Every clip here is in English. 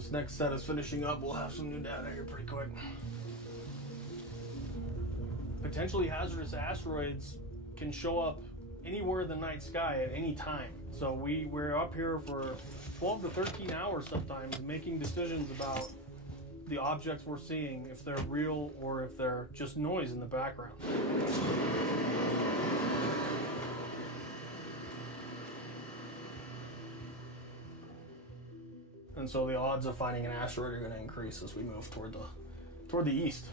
this next set is finishing up, we'll have some new data here pretty quick. Potentially hazardous asteroids can show up anywhere in the night sky at any time. So we're up here for 12 to 13 hours sometimes making decisions about the objects we're seeing, if they're real or if they're just noise in the background. And so the odds of finding an asteroid are going to increase as we move toward the east.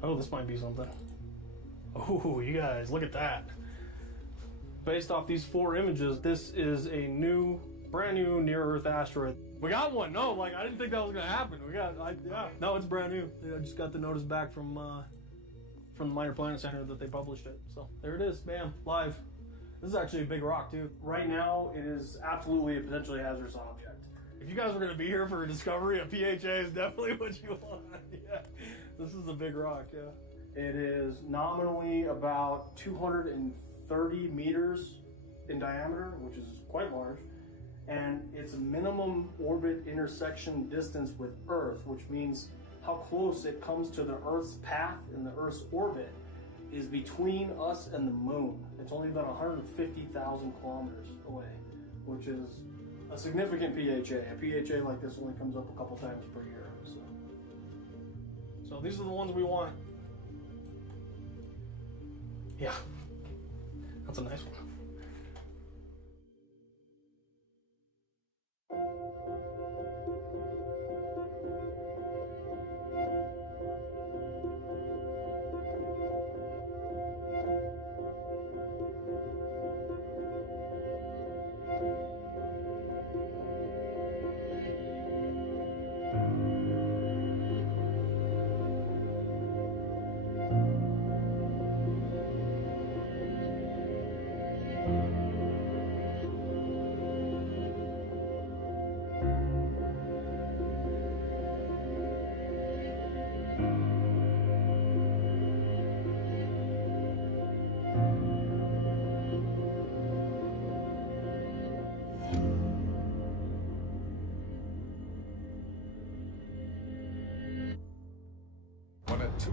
Oh, this might be something. Oh, you guys, look at that. Based off these 4 images, this is a brand new near-Earth asteroid. We got one. No, like, I didn't think that was going to happen. Yeah. No, it's brand new. I just got the notice back from the Minor Planet Center that they published it. So there it is, bam, live. This is actually a big rock, too. Right now, it is absolutely a potentially hazardous object. If you guys were going to be here for a discovery, a PHA is definitely what you want. Yeah, this is a big rock, yeah. It is nominally about 230 meters in diameter, which is quite large. And its minimum orbit intersection distance with Earth, which means how close it comes to the Earth's path in the Earth's orbit, is between us and the moon. It's only about 150,000 kilometers away, which is a significant PHA. A PHA like this only comes up a couple times per year. So these are the ones we want. Yeah, that's a nice one.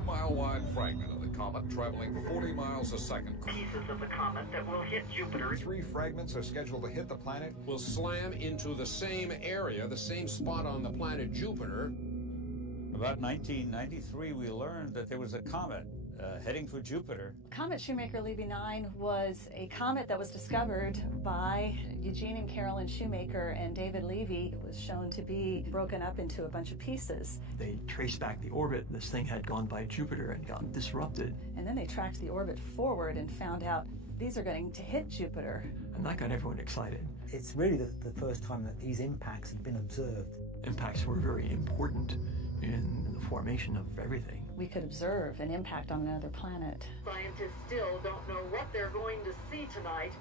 Mile-wide fragment of the comet traveling 40 miles a second. Pieces of the comet that will hit Jupiter. 3 fragments are scheduled to hit the planet. Will slam into the same area, the same spot on the planet Jupiter. About 1993, we learned that there was a comet heading for Jupiter. Comet Shoemaker-Levy 9 was a comet that was discovered by Eugene and Carolyn Shoemaker and David Levy. It was shown to be broken up into a bunch of pieces. They traced back the orbit. This thing had gone by Jupiter and gotten disrupted. And then they tracked the orbit forward and found out these are going to hit Jupiter. And that got everyone excited. It's really the first time that these impacts have been observed. Impacts were very important in the formation of everything. We could observe an impact on another planet. Scientists still don't know what they're going to see tonight,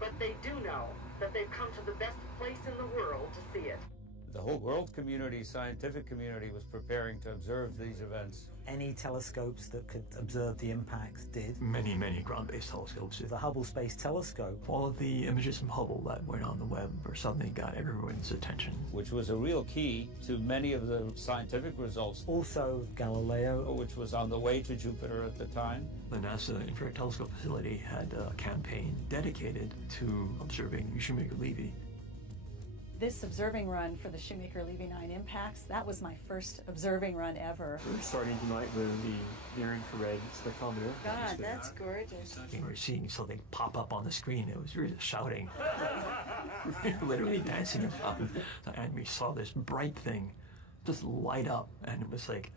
but they do know that they've come to the best place in the world to see it. The whole world community, scientific community, was preparing to observe these events. Any telescopes that could observe the impacts did. Many ground-based telescopes did. The Hubble Space Telescope. All of the images from Hubble that went on the web suddenly got everyone's attention. Which was a real key to many of the scientific results. Also Galileo. Which was on the way to Jupiter at the time. The NASA Infrared Telescope Facility had a campaign dedicated to observing Shoemaker-Levy. This observing run for the Shoemaker-Levy 9 impacts, that was my first observing run ever. We're starting tonight with the near-infrared spectrometer. God, that's gorgeous. We were seeing something pop up on the screen. It was really shouting. We were literally dancing around. And we saw this bright thing just light up. And it was like,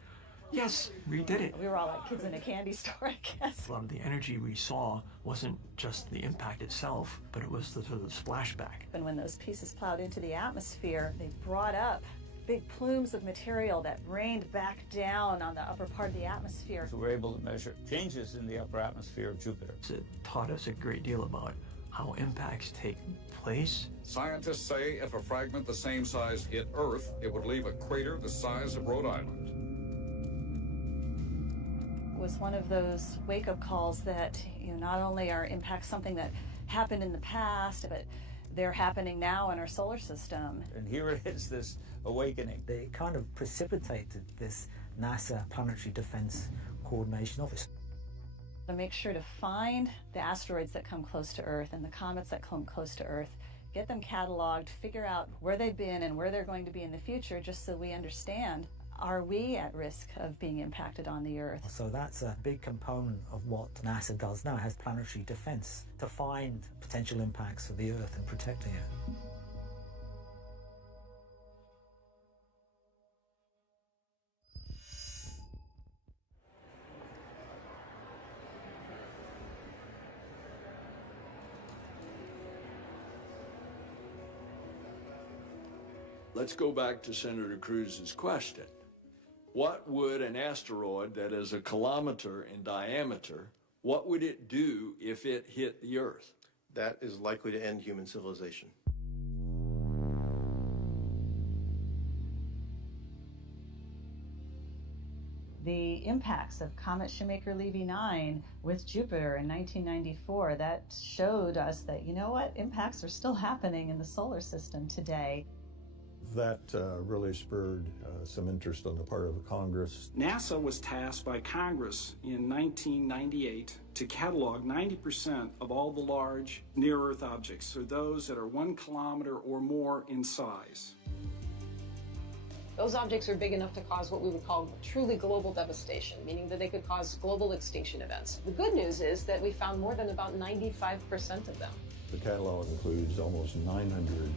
yes, we did it. We were all like kids in a candy store, I guess. A lot of the energy we saw wasn't just the impact itself, but it was the sort of splashback. And when those pieces plowed into the atmosphere, they brought up big plumes of material that rained back down on the upper part of the atmosphere. So we're able to measure changes in the upper atmosphere of Jupiter. It taught us a great deal about how impacts take place. Scientists say if a fragment the same size hit Earth, it would leave a crater the size of Rhode Island. It was one of those wake-up calls that, not only are impacts something that happened in the past, but they're happening now in our solar system. And here it is, this awakening. They kind of precipitated this NASA Planetary Defense Coordination Office. To make sure to find the asteroids that come close to Earth and the comets that come close to Earth, get them cataloged, figure out where they've been and where they're going to be in the future, just so we understand, are we at risk of being impacted on the Earth? So that's a big component of what NASA does now. It has planetary defense to find potential impacts for the Earth and protecting it. Let's go back to Senator Cruz's question. What would an asteroid that is a kilometer in diameter, what would it do if it hit the Earth? That is likely to end human civilization. The impacts of Comet Shoemaker-Levy 9 with Jupiter in 1994, that showed us that, impacts are still happening in the solar system today. That really spurred some interest on the part of the Congress. NASA was tasked by Congress in 1998 to catalog 90% of all the large near-Earth objects, so those that are 1 kilometer or more in size. Those objects are big enough to cause what we would call truly global devastation, meaning that they could cause global extinction events. The good news is that we found more than about 95% of them. The catalog includes almost 900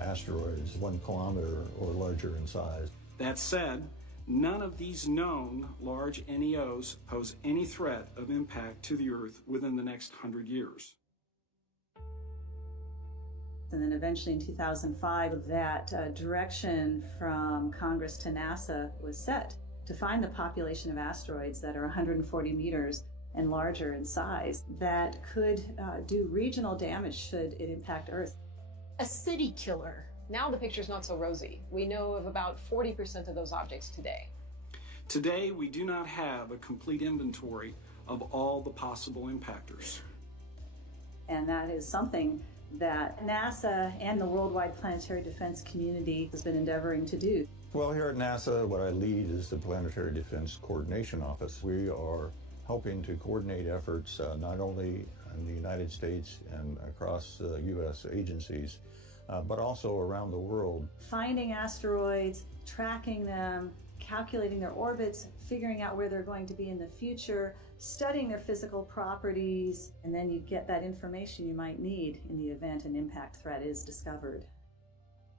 asteroids 1 kilometer or larger in size. That said, none of these known large NEOs pose any threat of impact to the Earth within the next 100 years. And then eventually in 2005, that direction from Congress to NASA was set to find the population of asteroids that are 140 meters and larger in size that could do regional damage should it impact Earth. A city killer. Now the picture's not so rosy. We know of about 40% of those objects today. Today, we do not have a complete inventory of all the possible impactors. And that is something that NASA and the worldwide planetary defense community has been endeavoring to do. Well, here at NASA, what I lead is the Planetary Defense Coordination Office. We are helping to coordinate efforts not only in the United States and across U.S. agencies, but also around the world. Finding asteroids, tracking them, calculating their orbits, figuring out where they're going to be in the future, studying their physical properties, and then you get that information you might need in the event an impact threat is discovered.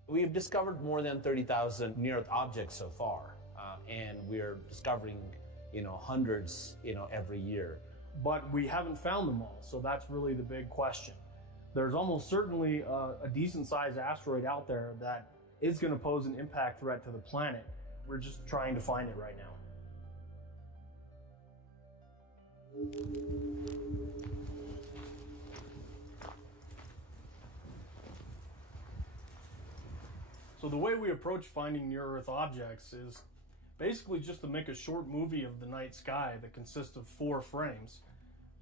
We've discovered more than 30,000 near-Earth objects so far, and we're discovering, hundreds, every year. But we haven't found them all, so that's really the big question. There's almost certainly a decent-sized asteroid out there that is going to pose an impact threat to the planet. We're just trying to find it right now. So the way we approach finding near-Earth objects is basically just to make a short movie of the night sky that consists of 4 frames.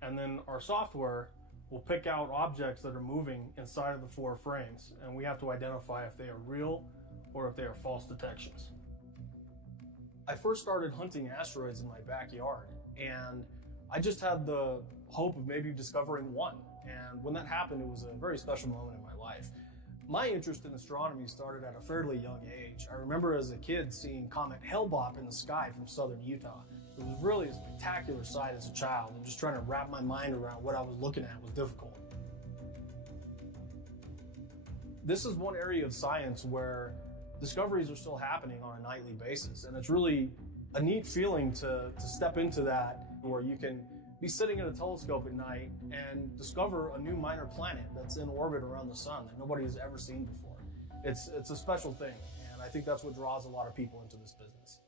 And then our software will pick out objects that are moving inside of the 4 frames, and we have to identify if they are real or if they are false detections. I first started hunting asteroids in my backyard, and I just had the hope of maybe discovering one. And when that happened, it was a very special moment in my life. My interest in astronomy started at a fairly young age. I remember as a kid seeing Comet Hale-Bopp in the sky from southern Utah. It was really a spectacular sight as a child, and just trying to wrap my mind around what I was looking at was difficult. This is one area of science where discoveries are still happening on a nightly basis, and it's really a neat feeling to step into that, where you can be sitting at a telescope at night and discover a new minor planet that's in orbit around the sun that nobody has ever seen before. It's a special thing, and I think that's what draws a lot of people into this business.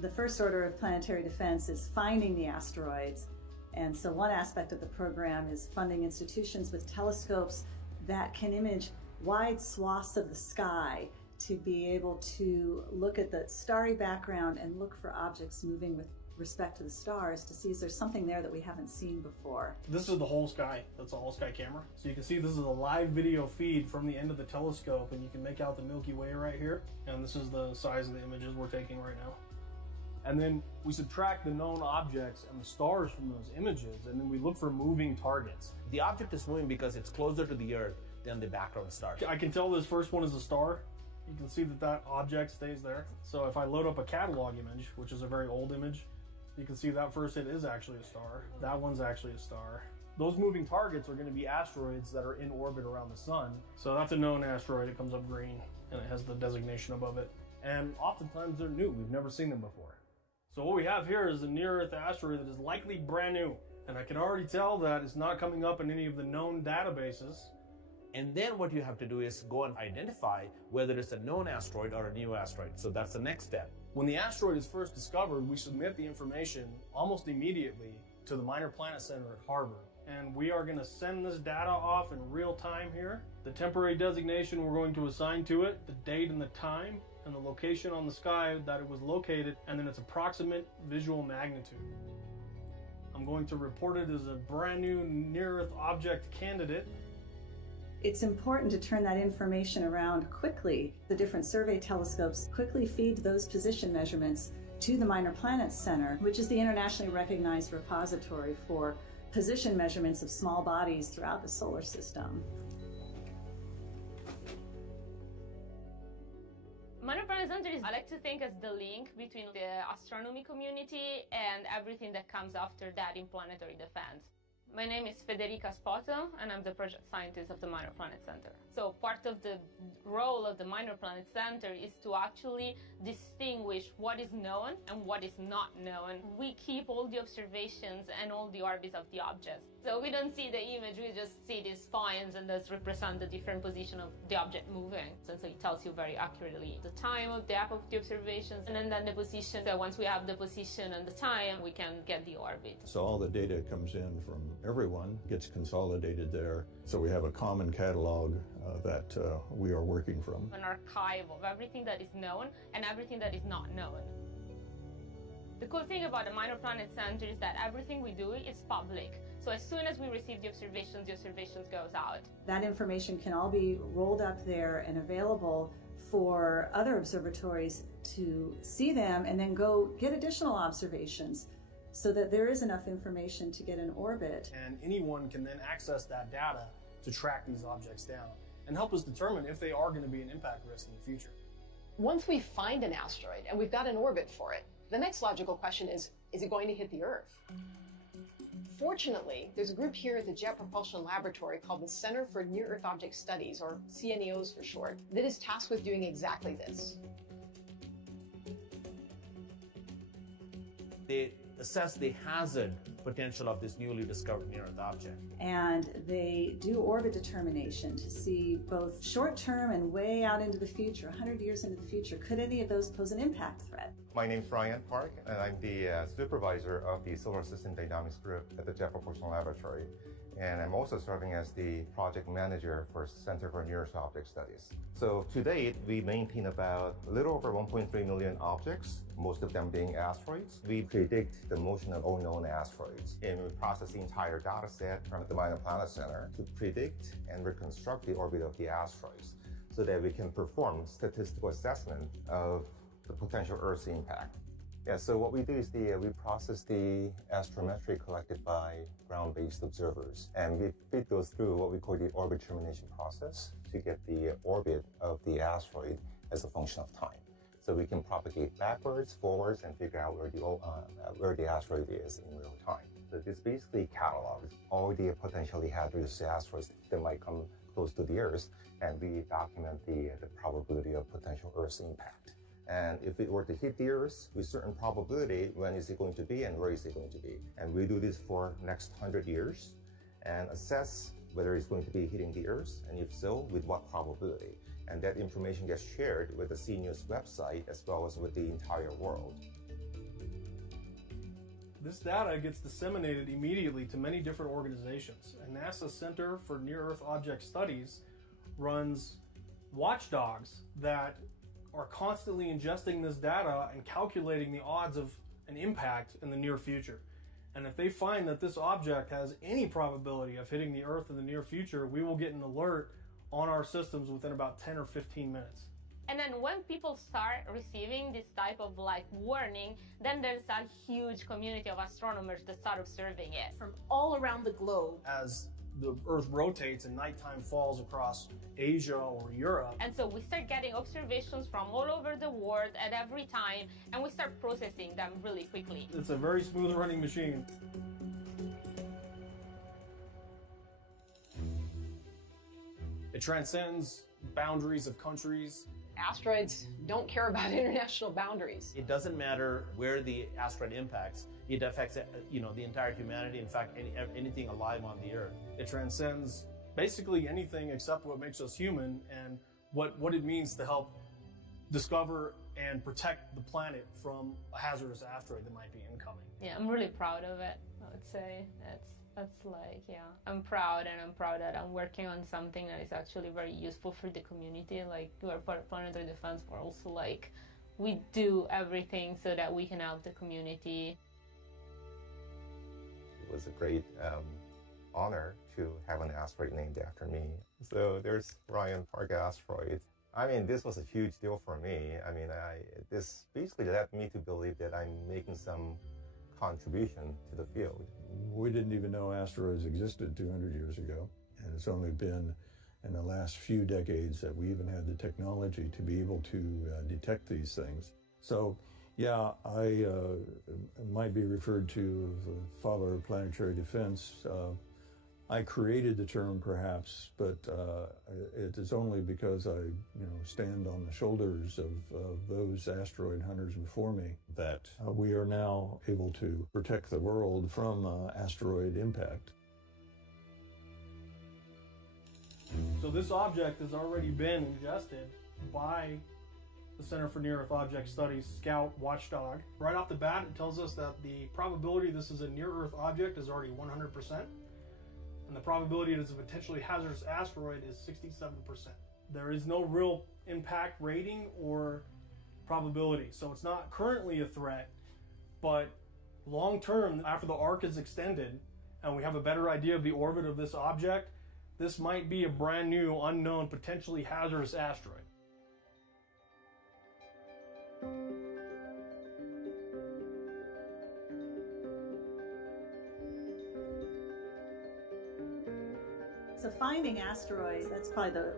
The first order of planetary defense is finding the asteroids. And so one aspect of the program is funding institutions with telescopes that can image wide swaths of the sky to be able to look at the starry background and look for objects moving with respect to the stars to see if there's something there that we haven't seen before. This is the whole sky. That's a whole sky camera. So you can see this is a live video feed from the end of the telescope, and you can make out the Milky Way right here. And this is the size of the images we're taking right now. And then we subtract the known objects and the stars from those images, and then we look for moving targets. The object is moving because it's closer to the Earth than the background stars. I can tell this first one is a star. You can see that that object stays there. So if I load up a catalog image, which is a very old image, you can see that first hit is actually a star. That one's actually a star. Those moving targets are going to be asteroids that are in orbit around the sun. So that's a known asteroid. It comes up green, and it has the designation above it. And oftentimes they're new. We've never seen them before. So what we have here is a near-Earth asteroid that is likely brand new. And I can already tell that it's not coming up in any of the known databases. And then what you have to do is go and identify whether it's a known asteroid or a new asteroid. So that's the next step. When the asteroid is first discovered, we submit the information almost immediately to the Minor Planet Center at Harvard. And we are going to send this data off in real time here. The temporary designation we're going to assign to it, the date and the time, and the location on the sky that it was located, and then its approximate visual magnitude. I'm going to report it as a brand new near-Earth object candidate. It's important to turn that information around quickly. The different survey telescopes quickly feed those position measurements to the Minor Planets Center, which is the internationally recognized repository for position measurements of small bodies throughout the solar system. Minor Planet Center is, I like to think, as the link between the astronomy community and everything that comes after that in planetary defense. My name is Federica Spoto, and I'm the project scientist of the Minor Planet Center. So part of the role of the Minor Planet Center is to actually distinguish what is known and what is not known. We keep all the observations and all the orbits of the objects. So we don't see the image, we just see these points, and those represent the different position of the object moving. So it tells you very accurately the time of the observations, and then the position. So once we have the position and the time, we can get the orbit. So all the data comes in from everyone, gets consolidated there. So we have a common catalog that we are working from. An archive of everything that is known and everything that is not known. The cool thing about the Minor Planet Center is that everything we do is public. So as soon as we receive the observations goes out. That information can all be rolled up there and available for other observatories to see them and then go get additional observations so that there is enough information to get an orbit. And anyone can then access that data to track these objects down and help us determine if they are going to be an impact risk in the future. Once we find an asteroid and we've got an orbit for it, the next logical question is it going to hit the Earth? Fortunately, there's a group here at the Jet Propulsion Laboratory called the Center for Near-Earth Object Studies, or CNEOs for short, that is tasked with doing exactly this. They assess the hazard potential of this newly discovered near-Earth object. And they do orbit determination to see both short-term and way out into the future, 100 years into the future. Could any of those pose an impact threat? My name is Ryan Park, and I'm the supervisor of the Solar System Dynamics Group at the Jet Propulsion Laboratory. And I'm also serving as the project manager for Center for Near-Earth Object Studies. So to date, we maintain about a little over 1.3 million objects, most of them being asteroids. We predict the motion of all known asteroids, and we process the entire data set from the Minor Planet Center to predict and reconstruct the orbit of the asteroids so that we can perform statistical assessment of the potential Earth's impact. Yeah, so what we do is we process the astrometry collected by ground-based observers, and we feed those through what we call the orbit determination process to get the orbit of the asteroid as a function of time. So we can propagate backwards, forwards, and figure out where the asteroid is in real time. So this basically catalogs all the potentially hazardous asteroids that might come close to the Earth, and we document the probability of potential Earth's impact. And if it were to hit the Earth with certain probability, when is it going to be and where is it going to be? And we do this for next 100 years and assess whether it's going to be hitting the Earth, and if so, with what probability. And that information gets shared with the CNews website as well as with the entire world. This data gets disseminated immediately to many different organizations, and NASA's Center for Near-Earth Object Studies runs watchdogs that are constantly ingesting this data and calculating the odds of an impact in the near future. And if they find that this object has any probability of hitting the Earth in the near future, we will get an alert on our systems within about 10 or 15 minutes. And then when people start receiving this type of warning, then there's a huge community of astronomers that start observing it from all around the globe. As the Earth rotates and nighttime falls across Asia or Europe. And so we start getting observations from all over the world at every time, and we start processing them really quickly. It's a very smooth running machine. It transcends boundaries of countries. Asteroids don't care about international boundaries. It doesn't matter where the asteroid impacts. It affects, the entire humanity. In fact, anything alive on the Earth. It transcends basically anything except what makes us human and what it means to help discover and protect the planet from a hazardous asteroid that might be incoming. Yeah, I'm really proud of it, I would say. I'm proud, and I'm proud that I'm working on something that is actually very useful for the community. We're part of Planetary Defense, but also we do everything so that we can help the community. It was a great honor to have an asteroid named after me. So there's Ryan Park asteroid. This was a huge deal for me. This basically led me to believe that I'm making some contribution to the field. We didn't even know asteroids existed 200 years ago, and it's only been in the last few decades that we even had the technology to be able to detect these things. So, yeah, I might be referred to as the father of planetary defense. I created the term, perhaps, but it is only because I, stand on the shoulders of those asteroid hunters before me that we are now able to protect the world from asteroid impact. So this object has already been ingested by the Center for Near-Earth Object Studies Scout Watchdog. Right off the bat, it tells us that the probability this is a near-Earth object is already 100%. And the probability it is a potentially hazardous asteroid is 67%. There is no real impact rating or probability, so it's not currently a threat, but long term, after the arc is extended and we have a better idea of the orbit of this object, this might be a brand new, unknown, potentially hazardous asteroid. So finding asteroids, that's probably the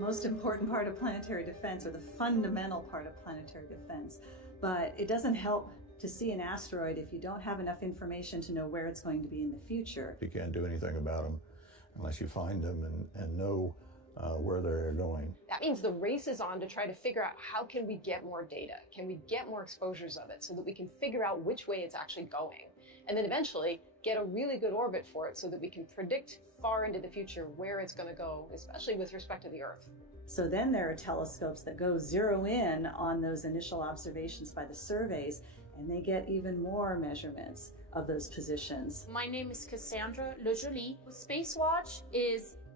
most important part of planetary defense, or the fundamental part of planetary defense. But it doesn't help to see an asteroid if you don't have enough information to know where it's going to be in the future. You can't do anything about them unless you find them and know where they're going. That means the race is on to try to figure out how can we get more data? Can we get more exposures of it so that we can figure out which way it's actually going? And then eventually get a really good orbit for it so that we can predict far into the future where it's going to go, especially with respect to the Earth. So then there are telescopes that go zero in on those initial observations by the surveys, and they get even more measurements of those positions. My name is Cassandra LeJolie. Spacewatch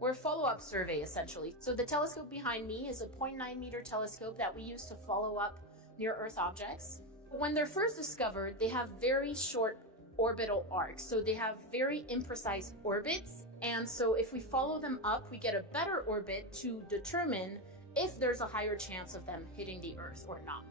we're a follow-up survey, essentially. So the telescope behind me is a 0.9 meter telescope that we use to follow up near-Earth objects. When they're first discovered, they have very short orbital arcs. So they have very imprecise orbits. And so if we follow them up, we get a better orbit to determine if there's a higher chance of them hitting the Earth or not.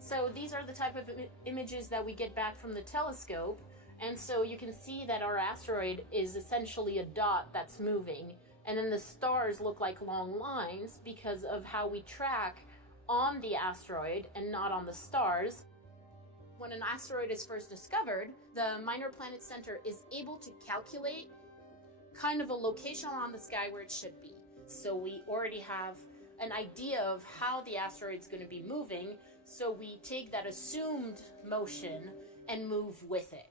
So these are the type of images that we get back from the telescope. And so you can see that our asteroid is essentially a dot that's moving. And then the stars look like long lines because of how we track on the asteroid and not on the stars. When an asteroid is first discovered, the Minor Planet Center is able to calculate kind of a location on the sky where it should be. So we already have an idea of how the asteroid's going to be moving, so we take that assumed motion and move with it.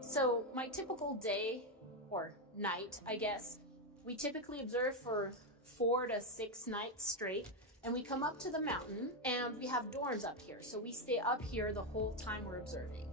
So my typical day or night, I guess. We typically observe for 4 to 6 nights straight, and we come up to the mountain, and we have dorms up here, so we stay up here the whole time we're observing.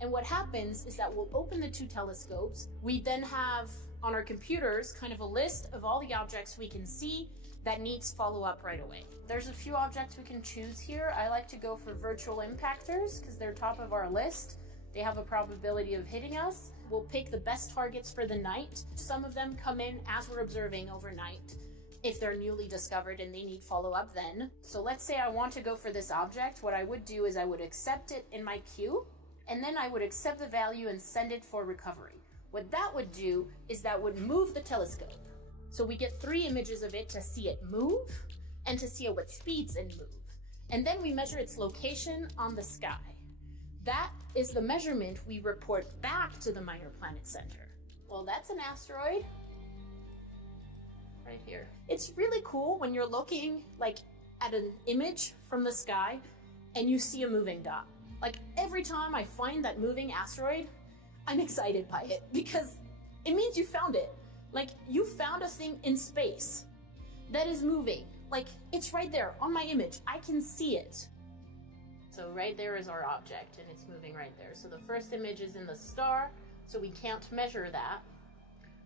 And what happens is that we'll open the 2 telescopes. We then have on our computers kind of a list of all the objects we can see that needs follow-up right away. There's a few objects we can choose here. I like to go for virtual impactors because they're top of our list. They have a probability of hitting us. We'll pick the best targets for the night. Some of them come in as we're observing overnight if they're newly discovered and they need follow-up then. So let's say I want to go for this object. What I would do is I would accept it in my queue, and then I would accept the value and send it for recovery. What that would do is that would move the telescope. So we get 3 images of it to see it move and to see at what speeds it move. And then we measure its location on the sky. That is the measurement we report back to the Minor Planet Center. Well, that's an asteroid right here. It's really cool when you're looking like at an image from the sky and you see a moving dot. Like every time I find that moving asteroid, I'm excited by it because it means you found it. Like you found a thing in space that is moving. Like it's right there on my image. I can see it. So right there is our object and it's moving right there. So the first image is in the star, so we can't measure that.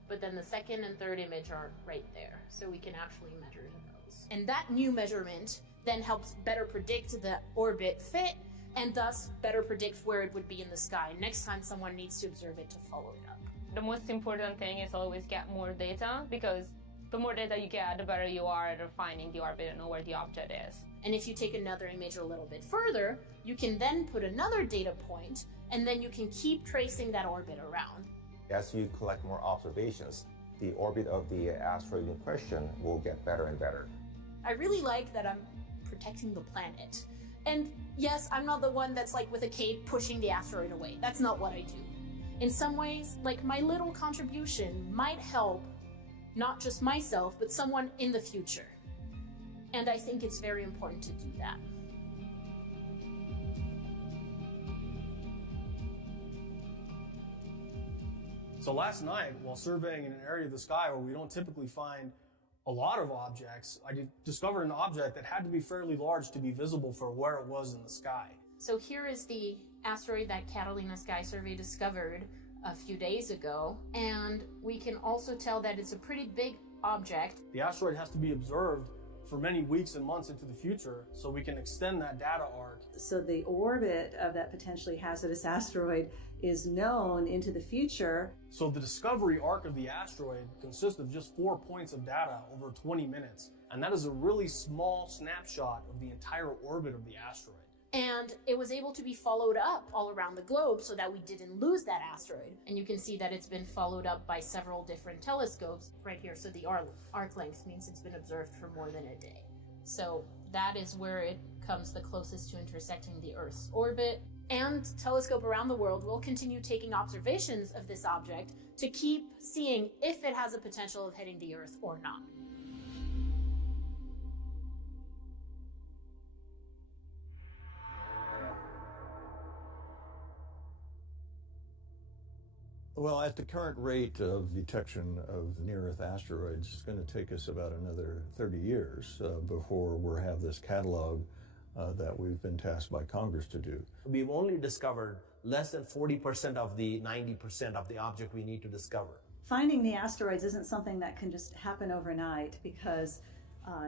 But then the second and third image are right there. So we can actually measure those. And that new measurement then helps better predict the orbit fit and thus better predict where it would be in the sky next time someone needs to observe it to follow it up. The most important thing is always get more data, because the more data you get, the better you are at finding the orbit and know where the object is. And if you take another image a little bit further, you can then put another data point, and then you can keep tracing that orbit around. As you collect more observations, the orbit of the asteroid in question will get better and better. I really like that I'm protecting the planet. And yes, I'm not the one that's like with a cape pushing the asteroid away. That's not what I do. In some ways, like my little contribution might help not just myself, but someone in the future. And I think it's very important to do that. So last night, while surveying in an area of the sky where we don't typically find a lot of objects, I discovered an object that had to be fairly large to be visible for where it was in the sky. So here is the asteroid that Catalina Sky Survey discovered a few days ago, and we can also tell that it's a pretty big object. The asteroid has to be observed for many weeks and months into the future so we can extend that data arc. So the orbit of that potentially hazardous asteroid is known into the future. So the discovery arc of the asteroid consists of just 4 points of data over 20 minutes. And that is a really small snapshot of the entire orbit of the asteroid. And it was able to be followed up all around the globe so that we didn't lose that asteroid. And you can see that it's been followed up by several different telescopes right here. So the arc length means it's been observed for more than a day. So that is where it comes the closest to intersecting the Earth's orbit. And telescopes around the world will continue taking observations of this object to keep seeing if it has a potential of hitting the Earth or not. Well, at the current rate of detection of near-Earth asteroids, it's going to take us about another 30 years before we'll have this catalog that we've been tasked by Congress to do. We've only discovered less than 40% of the 90% of the object we need to discover. Finding the asteroids isn't something that can just happen overnight because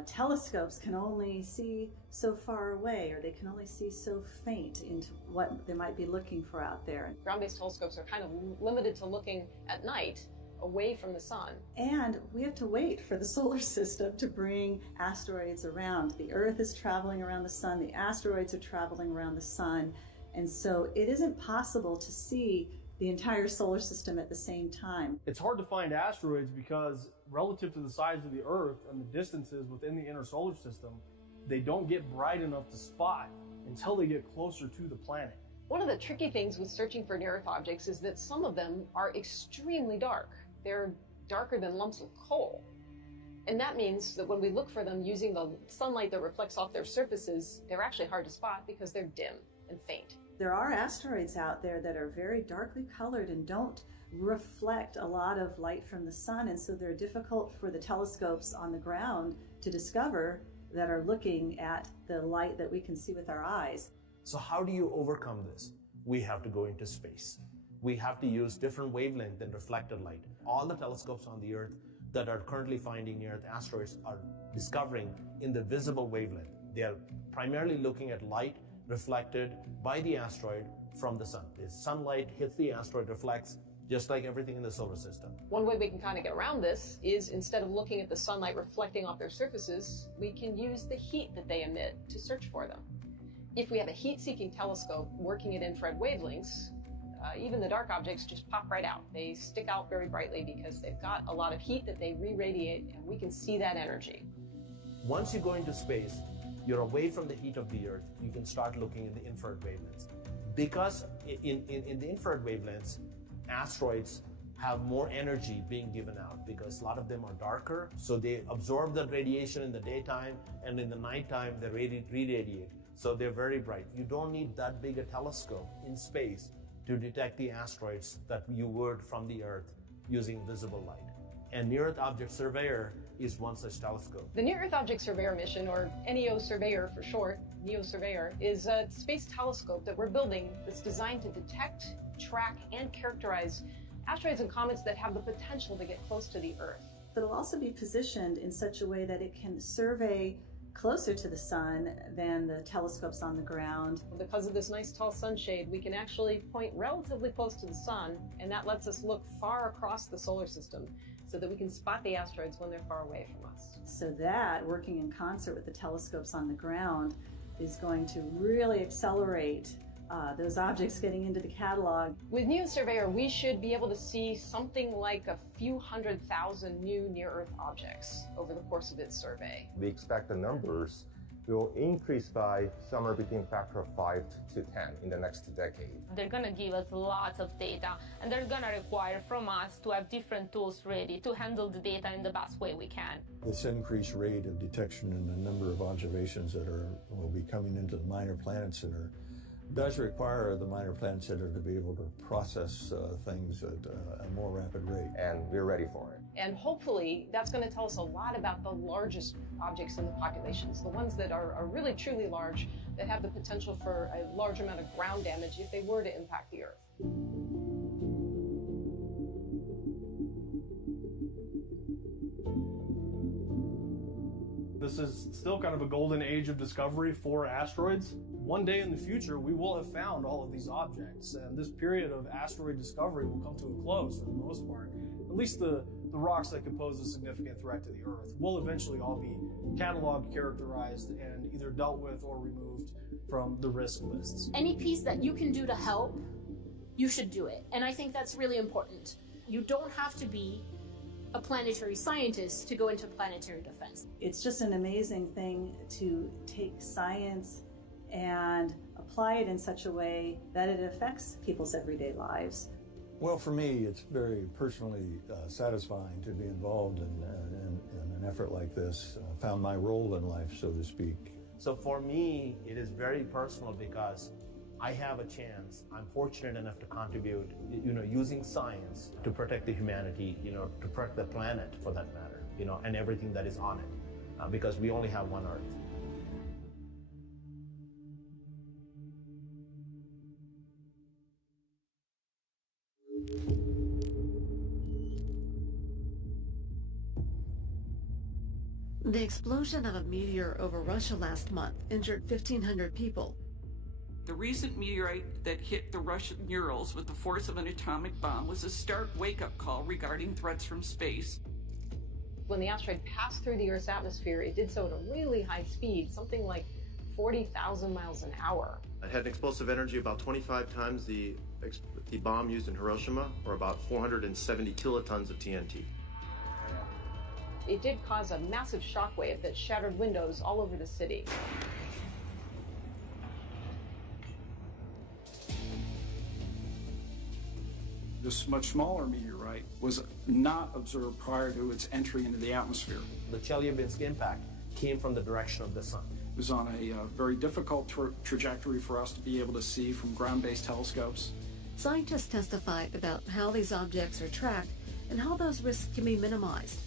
telescopes can only see so far away, or they can only see so faint into what they might be looking for out there. Ground-based telescopes are kind of limited to looking at night away from the sun. And we have to wait for the solar system to bring asteroids around. The Earth is traveling around the sun, the asteroids are traveling around the sun, and so it isn't possible to see the entire solar system at the same time. It's hard to find asteroids because relative to the size of the Earth and the distances within the inner solar system, they don't get bright enough to spot until they get closer to the planet. One of the tricky things with searching for near-Earth objects is that some of them are extremely dark. They're darker than lumps of coal. And that means that when we look for them using the sunlight that reflects off their surfaces, they're actually hard to spot because they're dim and faint. There are asteroids out there that are very darkly colored and don't reflect a lot of light from the sun, and so they're difficult for the telescopes on the ground to discover that are looking at the light that we can see with our eyes. So how do you overcome this? We have to go into space. We have to use different wavelength than reflected light. All the telescopes on the Earth that are currently finding near-Earth asteroids are discovering in the visible wavelength. They are primarily looking at light reflected by the asteroid from the sun. The sunlight hits the asteroid, reflects, just like everything in the solar system. One way we can kind of get around this is, instead of looking at the sunlight reflecting off their surfaces, we can use the heat that they emit to search for them. If we have a heat-seeking telescope working at infrared wavelengths, even the dark objects just pop right out. They stick out very brightly because they've got a lot of heat that they re-radiate, and we can see that energy. Once you go into space, you're away from the heat of the Earth, you can start looking in the infrared wavelengths. Because in the infrared wavelengths, asteroids have more energy being given out because a lot of them are darker, so they absorb the radiation in the daytime, and in the nighttime they re-radiate, so they're very bright. You don't need that big a telescope in space to detect the asteroids that you would from the Earth using visible light. And Near-Earth Object Surveyor is one such telescope. The Near-Earth Object Surveyor mission, or NEO Surveyor for short, NEO Surveyor, is a space telescope that we're building that's designed to detect, track, and characterize asteroids and comets that have the potential to get close to the Earth. But it'll also be positioned in such a way that it can survey closer to the sun than the telescopes on the ground. Because of this nice tall sunshade, we can actually point relatively close to the sun, and that lets us look far across the solar system so that we can spot the asteroids when they're far away from us. So that, working in concert with the telescopes on the ground, is going to really accelerate those objects getting into the catalog. With NEO Surveyor, we should be able to see something like a few 100,000 new near-Earth objects over the course of its survey. We expect the numbers will increase by somewhere between a factor of 5 to 10 in the next decade. They're going to give us lots of data, and they're going to require from us to have different tools ready to handle the data in the best way we can. This increased rate of detection and the number of observations that will be coming into the Minor Planet Center does require the Minor Planet Center to be able to process things at a more rapid rate. And we're ready for it. And hopefully that's going to tell us a lot about the largest objects in the populations, the ones that are really truly large, that have the potential for a large amount of ground damage if they were to impact the Earth. This is still kind of a golden age of discovery for asteroids. One day in the future, we will have found all of these objects, and this period of asteroid discovery will come to a close for the most part. At least the rocks that could pose a significant threat to the Earth will eventually all be cataloged, characterized, and either dealt with or removed from the risk lists. Any piece that you can do to help, you should do it. And I think that's really important. You don't have to be a planetary scientist to go into planetary defense. It's just an amazing thing to take science and apply it in such a way that it affects people's everyday lives. Well, for me, it's very personally satisfying to be involved in an effort like this. Found my role in life, so to speak. So for me, it is very personal because I have a chance. I'm fortunate enough to contribute, using science to protect the humanity, to protect the planet for that matter, and everything that is on it, because we only have one Earth. The explosion of a meteor over Russia last month injured 1,500 people. The recent meteorite that hit the Russian Urals with the force of an atomic bomb was a stark wake-up call regarding threats from space. When the asteroid passed through the Earth's atmosphere, it did so at a really high speed, something like 40,000 miles an hour. It had an explosive energy about 25 times the bomb used in Hiroshima, or about 470 kilotons of TNT. It did cause a massive shockwave that shattered windows all over the city. This much smaller meteorite was not observed prior to its entry into the atmosphere. The Chelyabinsk impact came from the direction of the sun. It was on a very difficult trajectory for us to be able to see from ground-based telescopes. Scientists testified about how these objects are tracked and how those risks can be minimized.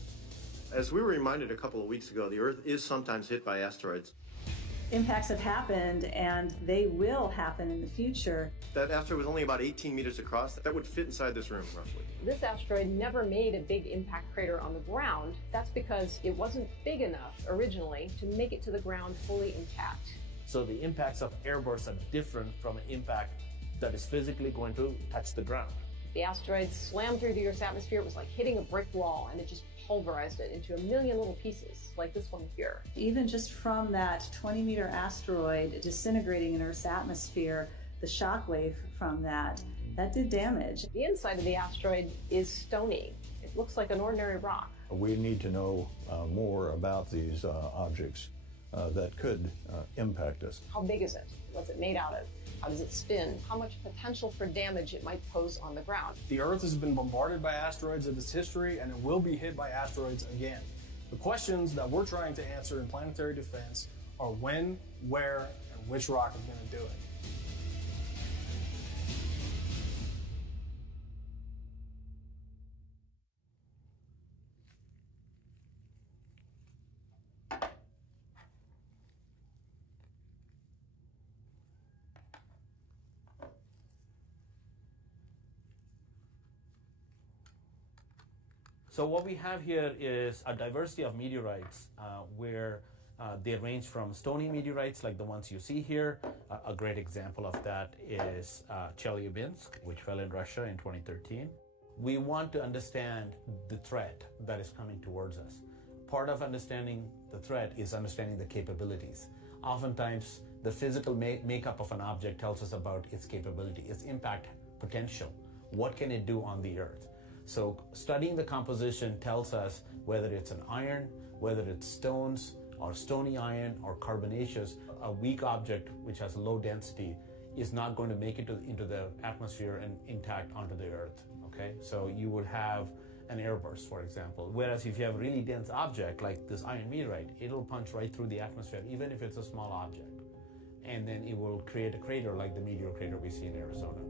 As we were reminded a couple of weeks ago, the Earth is sometimes hit by asteroids. Impacts have happened, and they will happen in the future. That asteroid was only about 18 meters across. That would fit inside this room, roughly. This asteroid never made a big impact crater on the ground. That's because it wasn't big enough originally to make it to the ground fully intact. So the impacts of airbursts are different from an impact that is physically going to touch the ground. If the asteroid slammed through the Earth's atmosphere, it was like hitting a brick wall, and it just pulverized it into a million little pieces, like this one here. Even just from that 20-meter asteroid disintegrating in Earth's atmosphere, the shock wave from that did damage. The inside of the asteroid is stony. It looks like an ordinary rock. We need to know more about these objects that could impact us. How big is it? What's it made out of? How does it spin? How much potential for damage it might pose on the ground? The Earth has been bombarded by asteroids in its history, and it will be hit by asteroids again. The questions that we're trying to answer in planetary defense are when, where, and which rock is going to do it. So what we have here is a diversity of meteorites where they range from stony meteorites like the ones you see here. A great example of that is Chelyabinsk, which fell in Russia in 2013. We want to understand the threat that is coming towards us. Part of understanding the threat is understanding the capabilities. Oftentimes, the physical makeup of an object tells us about its capability, its impact potential. What can it do on the Earth? So studying the composition tells us whether it's an iron, whether it's stones, or stony iron, or carbonaceous. A weak object which has low density is not going to make it into the atmosphere and intact onto the Earth, okay? So you would have an airburst, for example. Whereas if you have a really dense object like this iron meteorite, it'll punch right through the atmosphere, even if it's a small object. And then it will create a crater like the meteor crater we see in Arizona.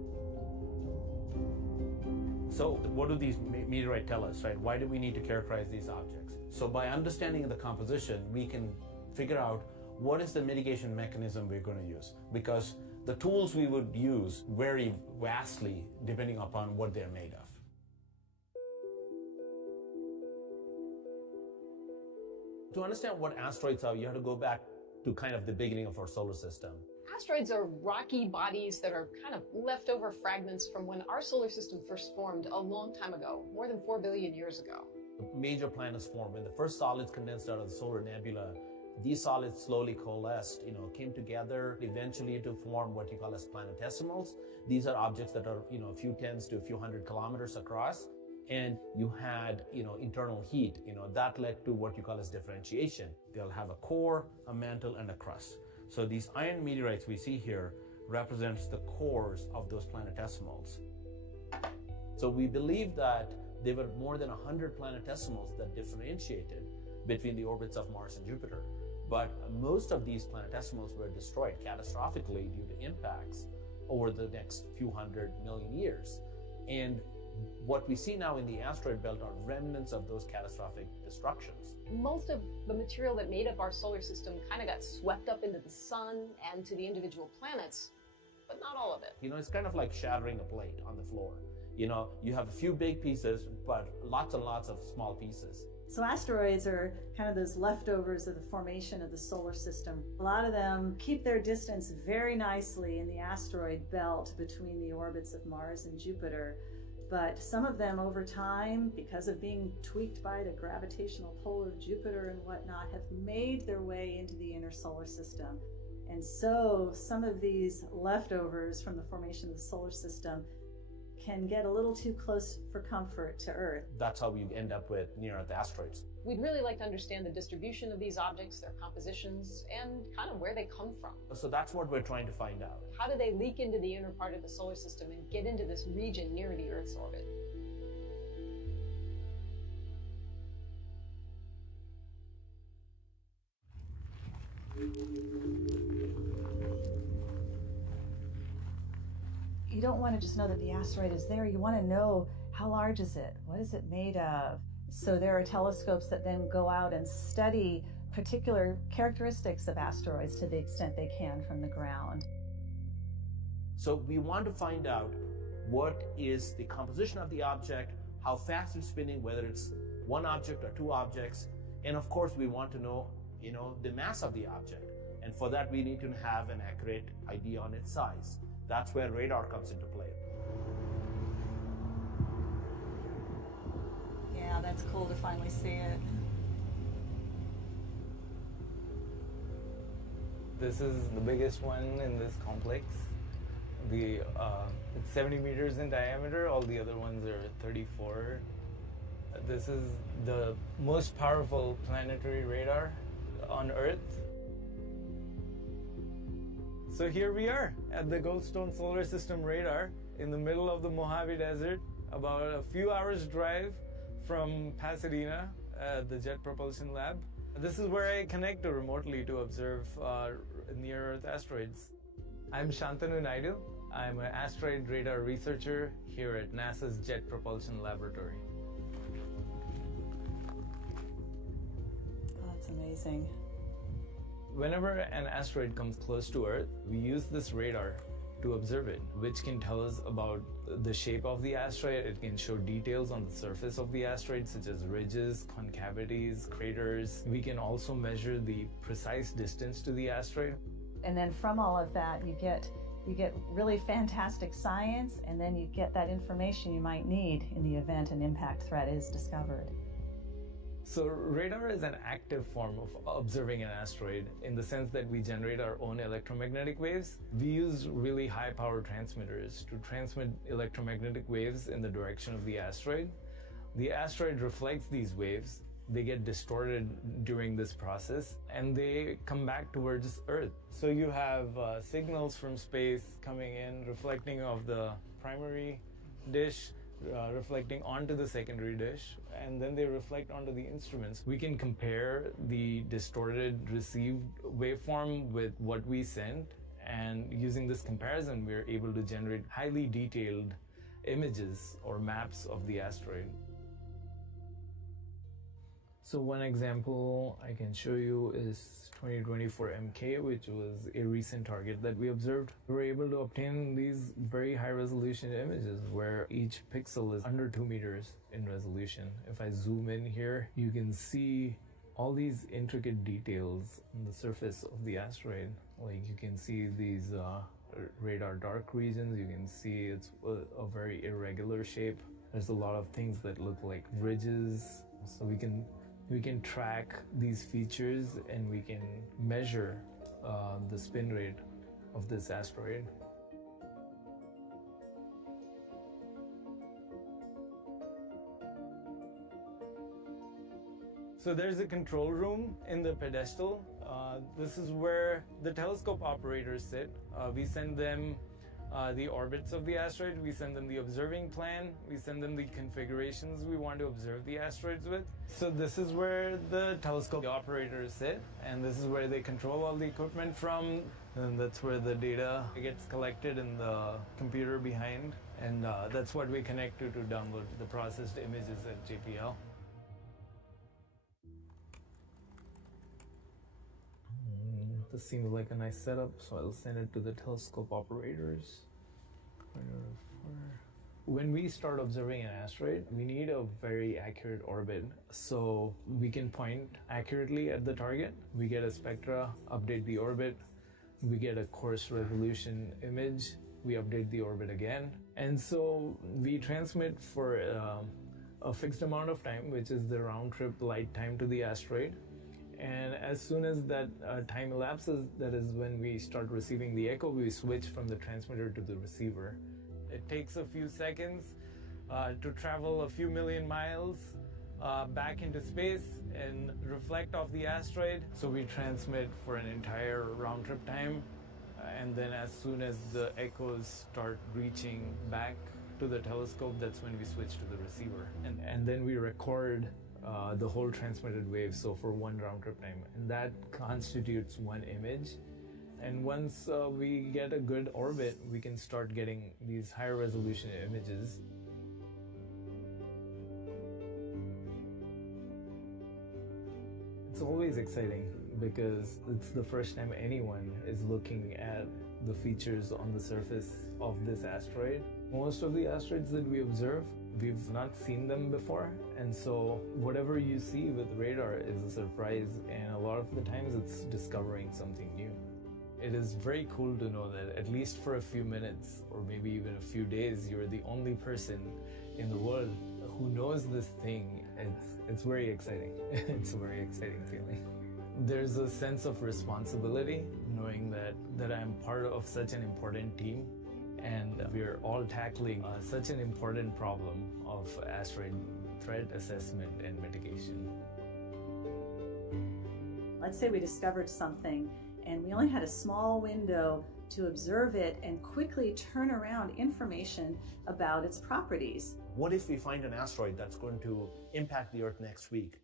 So what do these meteorites tell us, right? Why do we need to characterize these objects? So by understanding the composition, we can figure out what is the mitigation mechanism we're going to use, because the tools we would use vary vastly depending upon what they're made of. To understand what asteroids are, you have to go back to kind of the beginning of our solar system. Asteroids are rocky bodies that are kind of leftover fragments from when our solar system first formed a long time ago, more than 4 billion years ago. Major planets formed. When the first solids condensed out of the solar nebula, these solids slowly coalesced, came together eventually to form what you call as planetesimals. These are objects that are, a few tens to a few hundred kilometers across. And you had, internal heat, that led to what you call as differentiation. They'll have a core, a mantle, and a crust. So these iron meteorites we see here represents the cores of those planetesimals. So we believe that there were more than 100 planetesimals that differentiated between the orbits of Mars and Jupiter. But most of these planetesimals were destroyed catastrophically due to impacts over the next few 100 million years. And what we see now in the asteroid belt are remnants of those catastrophic destructions. Most of the material that made up our solar system kind of got swept up into the sun and to the individual planets, but not all of it. It's kind of like shattering a plate on the floor. You have a few big pieces, but lots and lots of small pieces. So asteroids are kind of those leftovers of the formation of the solar system. A lot of them keep their distance very nicely in the asteroid belt between the orbits of Mars and Jupiter. But some of them over time, because of being tweaked by the gravitational pull of Jupiter and whatnot, have made their way into the inner solar system. And so some of these leftovers from the formation of the solar system can get a little too close for comfort to Earth. That's how we end up with near-Earth asteroids. We'd really like to understand the distribution of these objects, their compositions, and kind of where they come from. So that's what we're trying to find out. How do they leak into the inner part of the solar system and get into this region near the Earth's orbit? you don't want to just know that the asteroid is there. You want to know how large is it? What is it made of? So there are telescopes that then go out and study particular characteristics of asteroids to the extent they can from the ground. So we want to find out what is the composition of the object, how fast it's spinning, whether it's one object or two objects, and of course we want to know, the mass of the object. And for that we need to have an accurate idea on its size. That's where radar comes into play. Yeah, that's cool to finally see it. This is the biggest one in this complex. It's 70 meters in diameter, all the other ones are 34. This is the most powerful planetary radar on Earth. So here we are at the Goldstone Solar System radar in the middle of the Mojave Desert, about a few hours drive from Pasadena, the Jet Propulsion Lab. This is where I connect remotely to observe near-Earth asteroids. I'm Shantanu Naidu. I'm an asteroid radar researcher here at NASA's Jet Propulsion Laboratory. Oh, that's amazing. Whenever an asteroid comes close to Earth, we use this radar to observe it, which can tell us about the shape of the asteroid. It can show details on the surface of the asteroid, such as ridges, concavities, craters. We can also measure the precise distance to the asteroid. And then from all of that, you get really fantastic science, and then you get that information you might need in the event an impact threat is discovered. So radar is an active form of observing an asteroid in the sense that we generate our own electromagnetic waves. We use really high power transmitters to transmit electromagnetic waves in the direction of the asteroid. The asteroid reflects these waves. They get distorted during this process and they come back towards Earth. So you have signals from space coming in, reflecting off the primary dish, reflecting onto the secondary dish, and then they reflect onto the instruments. We can compare the distorted received waveform with what we sent, and using this comparison, we're able to generate highly detailed images or maps of the asteroid. So one example I can show you is 2024 MK, which was a recent target that we observed. We were able to obtain these very high resolution images where each pixel is under 2 meters in resolution. If I zoom in here, you can see all these intricate details on the surface of the asteroid. Like you can see these radar dark regions, you can see it's a very irregular shape. There's a lot of things that look like ridges, so we can track these features and we can measure the spin rate of this asteroid. So there's a control room in the pedestal. This is where the telescope operators sit. We send them the orbits of the asteroid, we send them the observing plan, we send them the configurations we want to observe the asteroids with. So this is where the telescope operators sit, and this is where they control all the equipment from, and that's where the data gets collected in the computer behind, and that's what we connect to download the processed images at JPL. This seems like a nice setup, so I'll send it to the telescope operators. When we start observing an asteroid, we need a very accurate orbit so we can point accurately at the target. We get a spectra, update the orbit, we get a coarse resolution image, we update the orbit again. And so we transmit for a fixed amount of time, which is the round trip light time to the asteroid. And as soon as that time elapses, that is when we start receiving the echo, we switch from the transmitter to the receiver. It takes a few seconds to travel a few million miles back into space and reflect off the asteroid. So we transmit for an entire round trip time. And then as soon as the echoes start reaching back to the telescope, that's when we switch to the receiver. And then we record the whole transmitted wave, so for one round trip time, and that constitutes one image. And once we get a good orbit, we can start getting these higher resolution images. It's always exciting because it's the first time anyone is looking at the features on the surface of this asteroid. Most of the asteroids that we observe, we've not seen them before, and so whatever you see with radar is a surprise, and a lot of the times it's discovering something new. It is very cool to know that at least for a few minutes or maybe even a few days, you're the only person in the world who knows this thing. It's very exciting. It's a very exciting feeling. There's a sense of responsibility knowing that I'm part of such an important team, and we're all tackling such an important problem of asteroid threat assessment and mitigation. Let's say we discovered something and we only had a small window to observe it and quickly turn around information about its properties. What if we find an asteroid that's going to impact the Earth next week?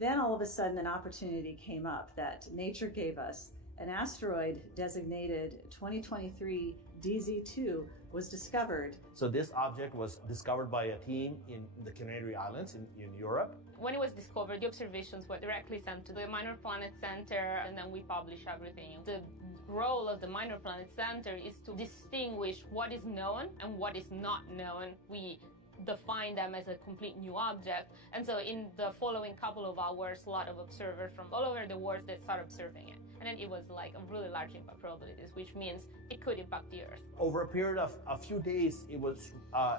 Then all of a sudden an opportunity came up that nature gave us. An asteroid designated 2023 DZ2 was discovered. So this object was discovered by a team in the Canary Islands in Europe. When it was discovered, the observations were directly sent to the Minor Planet Center, and then we publish everything. The role of the Minor Planet Center is to distinguish what is known and what is not known. We define them as a complete new object, and so in the following couple of hours, a lot of observers from all over the world that start observing it. And then it was like a really large impact probabilities, which means it could impact the Earth. Over a period of a few days, it was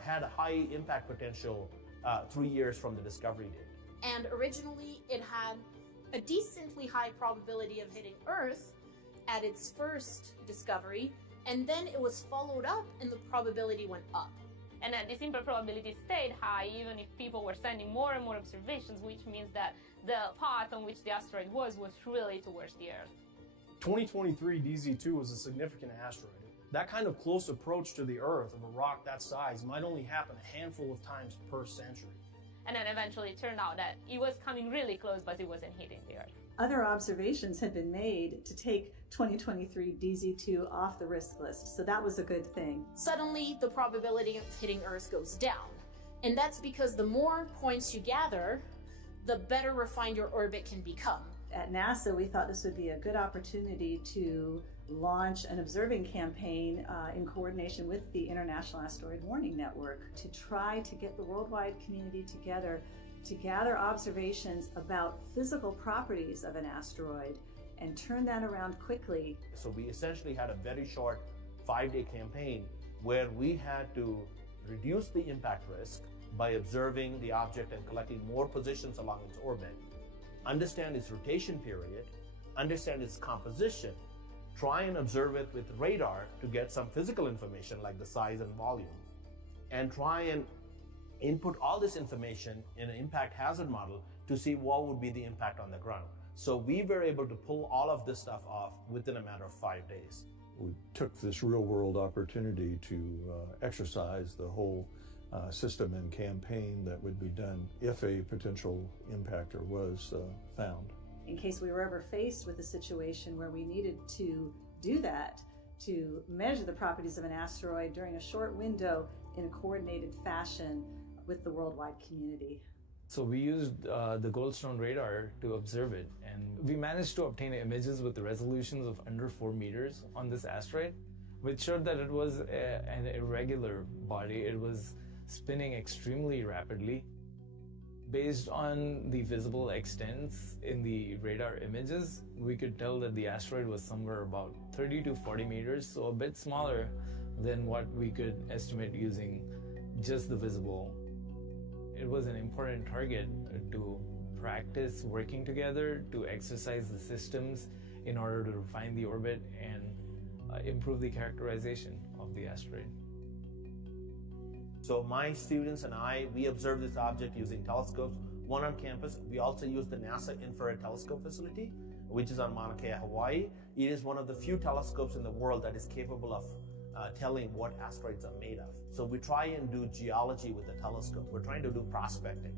had a high impact potential 3 years from the discovery date. And originally it had a decently high probability of hitting Earth at its first discovery, and then it was followed up and the probability went up. And then this impact probability stayed high even if people were sending more and more observations, which means that the path on which the asteroid was really towards the Earth. 2023 DZ2 was a significant asteroid. That kind of close approach to the Earth of a rock that size might only happen a handful of times per century. And then eventually it turned out that it was coming really close, but it wasn't hitting the Earth. Other observations had been made to take 2023 DZ2 off the risk list, so that was a good thing. Suddenly, the probability of hitting Earth goes down. And that's because the more points you gather, the better refined your orbit can become. At NASA, we thought this would be a good opportunity to launch an observing campaign in coordination with the International Asteroid Warning Network to try to get the worldwide community together to gather observations about physical properties of an asteroid and turn that around quickly. So we essentially had a very short 5-day campaign where we had to reduce the impact risk by observing the object and collecting more positions along its orbit, understand its rotation period, understand its composition, try and observe it with radar to get some physical information like the size and volume, and try and input all this information in an impact hazard model to see what would be the impact on the ground. So we were able to pull all of this stuff off within a matter of 5 days. We took this real-world opportunity to exercise the whole system and campaign that would be done if a potential impactor was found. In case we were ever faced with a situation where we needed to do that, to measure the properties of an asteroid during a short window in a coordinated fashion with the worldwide community. So we used the Goldstone radar to observe it, and we managed to obtain images with the resolutions of under 4 meters on this asteroid, which showed that it was an irregular body. It was spinning extremely rapidly. Based on the visible extents in the radar images, we could tell that the asteroid was somewhere about 30 to 40 meters, so a bit smaller than what we could estimate using just the visible. It was an important target to practice working together, to exercise the systems in order to refine the orbit and improve the characterization of the asteroid. So my students and I, we observed this object using telescopes, one on campus. We also used the NASA Infrared Telescope Facility, which is on Mauna Kea, Hawaii. It is one of the few telescopes in the world that is capable of telling what asteroids are made of. So we try and do geology with the telescope. We're trying to do prospecting,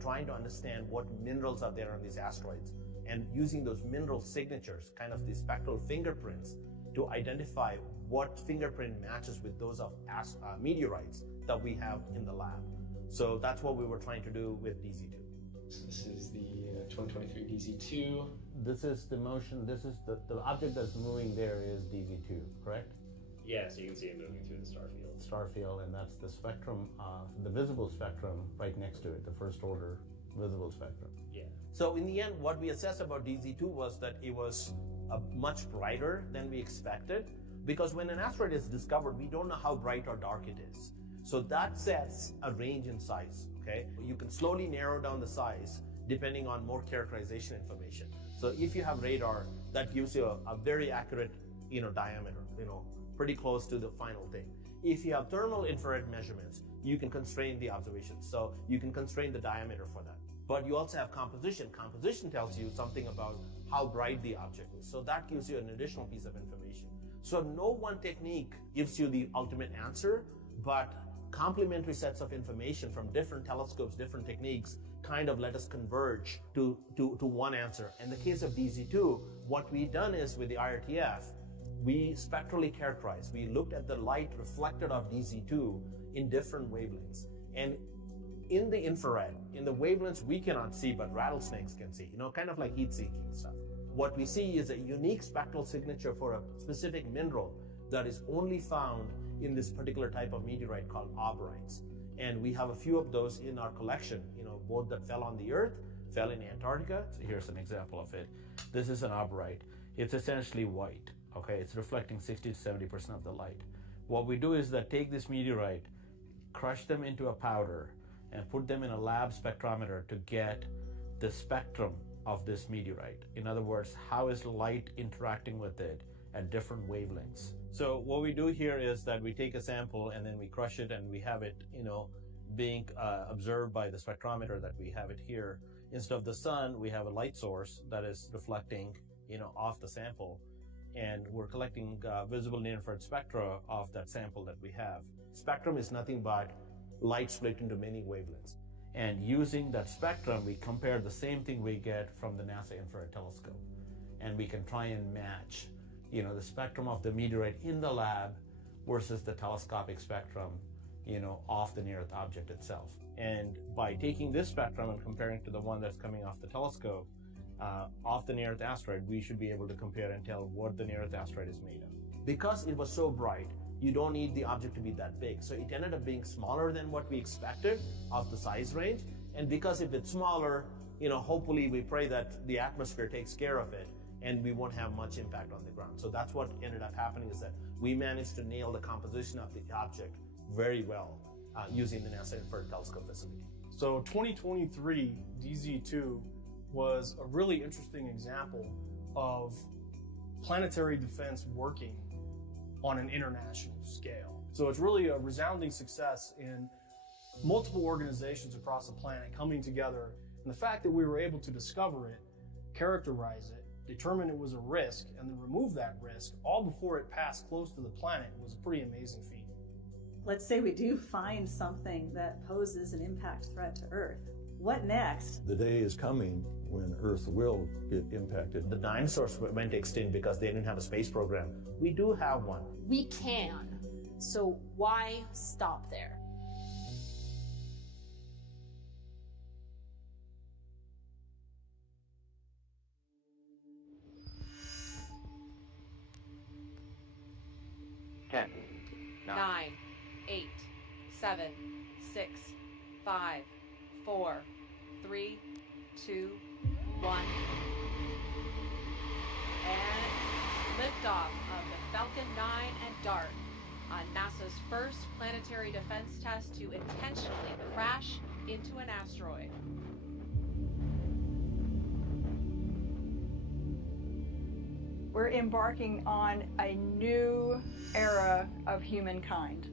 trying to understand what minerals are there on these asteroids, and using those mineral signatures, kind of the spectral fingerprints, to identify what fingerprint matches with those of meteorites that we have in the lab. So that's what we were trying to do with DZ2. So this is the 2023 DZ2. This is the motion, this is the object that's moving there is DZ2, correct? Yeah, so you can see it moving through the star field. Star field, and that's the spectrum, the visible spectrum right next to it, the first order visible spectrum. Yeah. So in the end, what we assessed about DZ2 was that it was much brighter than we expected, because when an asteroid is discovered, we don't know how bright or dark it is. So that sets a range in size, okay? You can slowly narrow down the size depending on more characterization information. So if you have radar, that gives you a very accurate, diameter, pretty close to the final thing. If you have thermal infrared measurements, you can constrain the observations. So you can constrain the diameter for that. But you also have composition. Composition tells you something about how bright the object is. So that gives you an additional piece of information. So no one technique gives you the ultimate answer, but complementary sets of information from different telescopes, different techniques, kind of let us converge to one answer. In the case of DZ2, what we've done is with the IRTF, we spectrally characterized. We looked at the light reflected off DZ2 in different wavelengths. And in the infrared, in the wavelengths we cannot see, but rattlesnakes can see, kind of like heat-seeking stuff. What we see is a unique spectral signature for a specific mineral that is only found in this particular type of meteorite called auberites. And we have a few of those in our collection, both that fell on the Earth, fell in Antarctica. So here's an example of it. This is an auberite. It's essentially white, okay? It's reflecting 60 to 70% of the light. What we do is that take this meteorite, crush them into a powder, and put them in a lab spectrometer to get the spectrum of this meteorite. In other words, how is light interacting with it at different wavelengths? So what we do here is that we take a sample and then we crush it and we have it, being observed by the spectrometer that we have it here. Instead of the sun, we have a light source that is reflecting, off the sample. And we're collecting visible near-infrared spectra of that sample that we have. Spectrum is nothing but light split into many wavelengths. And using that spectrum, we compare the same thing we get from the NASA Infrared Telescope. And we can try and match, the spectrum of the meteorite in the lab versus the telescopic spectrum, off the near-Earth object itself. And by taking this spectrum and comparing it to the one that's coming off the telescope, off the near-Earth asteroid, we should be able to compare and tell what the near-Earth asteroid is made of. Because it was so bright, you don't need the object to be that big. So it ended up being smaller than what we expected of the size range. And because if it's smaller, hopefully we pray that the atmosphere takes care of it and we won't have much impact on the ground. So that's what ended up happening, is that we managed to nail the composition of the object very well using the NASA Infrared Telescope facility. So 2023 DZ2 was a really interesting example of planetary defense working on an international scale. So it's really a resounding success in multiple organizations across the planet coming together. And the fact that we were able to discover it, characterize it, determine it was a risk, and then remove that risk all before it passed close to the planet was a pretty amazing feat. Let's say we do find something that poses an impact threat to Earth. What next? The day is coming when Earth will get impacted. The dinosaurs went extinct because they didn't have a space program. We do have one. We can. So why stop there? Ten, 9, 8, 7, 6, 5, 4, 3, 2, 1. And liftoff of the Falcon 9 and DART on NASA's first planetary defense test to intentionally crash into an asteroid. We're embarking on a new era of humankind.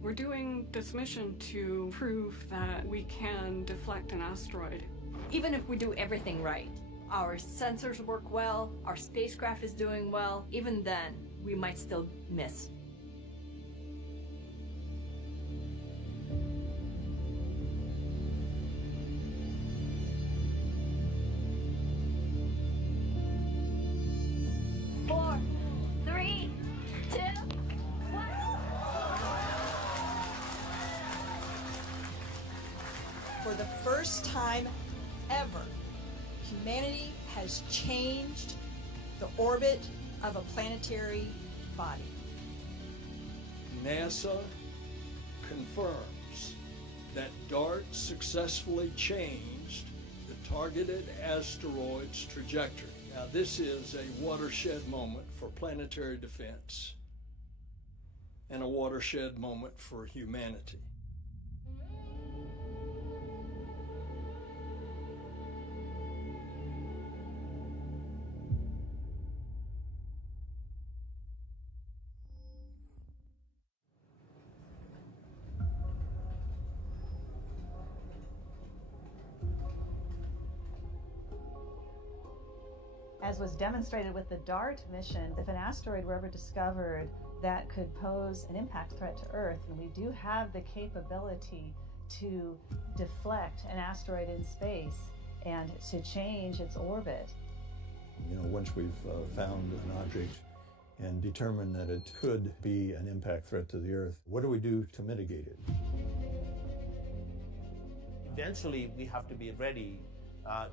We're doing this mission to prove that we can deflect an asteroid. Even if we do everything right, our sensors work well, our spacecraft is doing well, even then, we might still miss. Four. time ever, humanity has changed the orbit of a planetary body. NASA confirms that DART successfully changed the targeted asteroid's trajectory. Now, this is a watershed moment for planetary defense and a watershed moment for humanity. As was demonstrated with the DART mission, if an asteroid were ever discovered that could pose an impact threat to Earth, and we do have the capability to deflect an asteroid in space and to change its orbit. You know, once we've found an object and determined that it could be an impact threat to the Earth, what do we do to mitigate it? Eventually, we have to be ready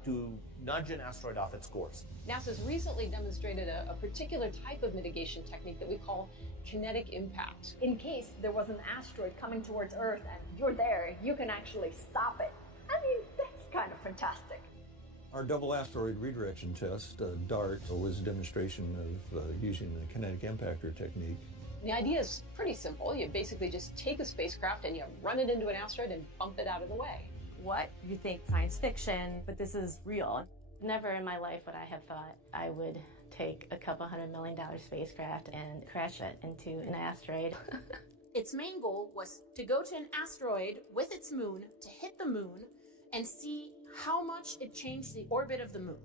to nudge an asteroid off its course. NASA's recently demonstrated a particular type of mitigation technique that we call kinetic impact. In case there was an asteroid coming towards Earth and you're there, you can actually stop it. I mean, that's kind of fantastic. Our double asteroid redirection test, DART, was a demonstration of using the kinetic impactor technique. The idea is pretty simple. You basically just take a spacecraft and you run it into an asteroid and bump it out of the way. What? You think science fiction, but this is real. Never in my life would I have thought I would take a couple $100 million spacecraft and crash it into an asteroid. Its main goal was to go to an asteroid with its moon, to hit the moon, and see how much it changed the orbit of the moon.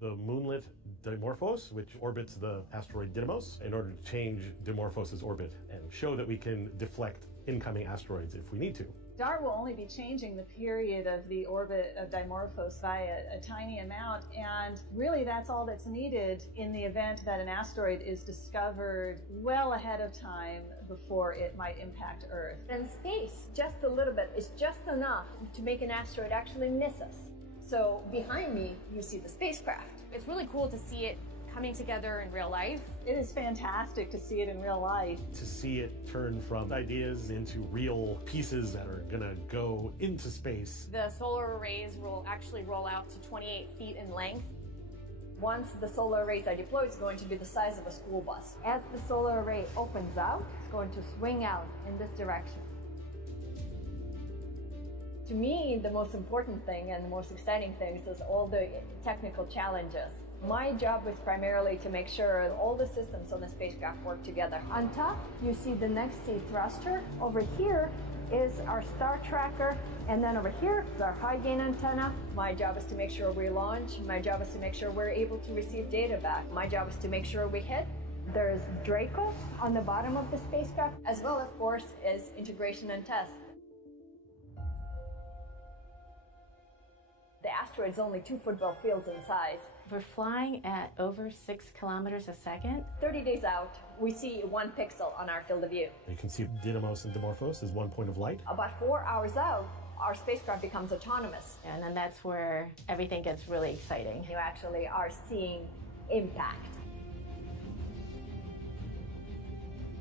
The moonlet Dimorphos, which orbits the asteroid Didymos, in order to change Dimorphos' orbit and show that we can deflect incoming asteroids if we need to. DART will only be changing the period of the orbit of Dimorphos by a tiny amount, and really that's all that's needed in the event that an asteroid is discovered well ahead of time before it might impact Earth. In space, just a little bit is just enough to make an asteroid actually miss us. So behind me, you see the spacecraft. It's really cool to see it coming together in real life. It is fantastic to see it in real life. To see it turn from ideas into real pieces that are gonna go into space. The solar arrays will actually roll out to 28 feet in length. Once the solar arrays are deployed, it's going to be the size of a school bus. As the solar array opens out, it's going to swing out in this direction. To me, the most important thing and the most exciting things is all the technical challenges. My job was primarily to make sure all the systems on the spacecraft work together. On top, you see the next sea thruster. Over here is our star tracker, and then over here is our high gain antenna. My job is to make sure we launch. My job is to make sure we're able to receive data back. My job is to make sure we hit. There's Draco on the bottom of the spacecraft, as well, of course, is integration and test. The asteroid's only 2 football fields in size. We're flying at over 6 kilometers a second. 30 days out, we see 1 pixel on our field of view. You can see Didymos and Dimorphos as 1 point of light. About 4 hours out, our spacecraft becomes autonomous. And then that's where everything gets really exciting. You actually are seeing impact.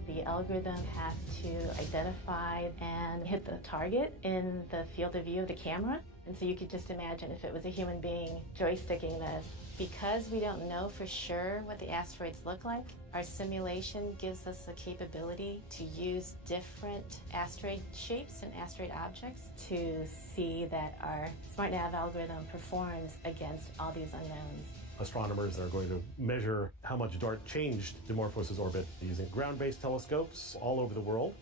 The algorithm has to identify and hit the target in the field of view of the camera. And so you could just imagine if it was a human being joysticking this. Because we don't know for sure what the asteroids look like, our simulation gives us the capability to use different asteroid shapes and asteroid objects to see that our SmartNav algorithm performs against all these unknowns. Astronomers are going to measure how much DART changed Dimorphos' orbit using ground-based telescopes all over the world.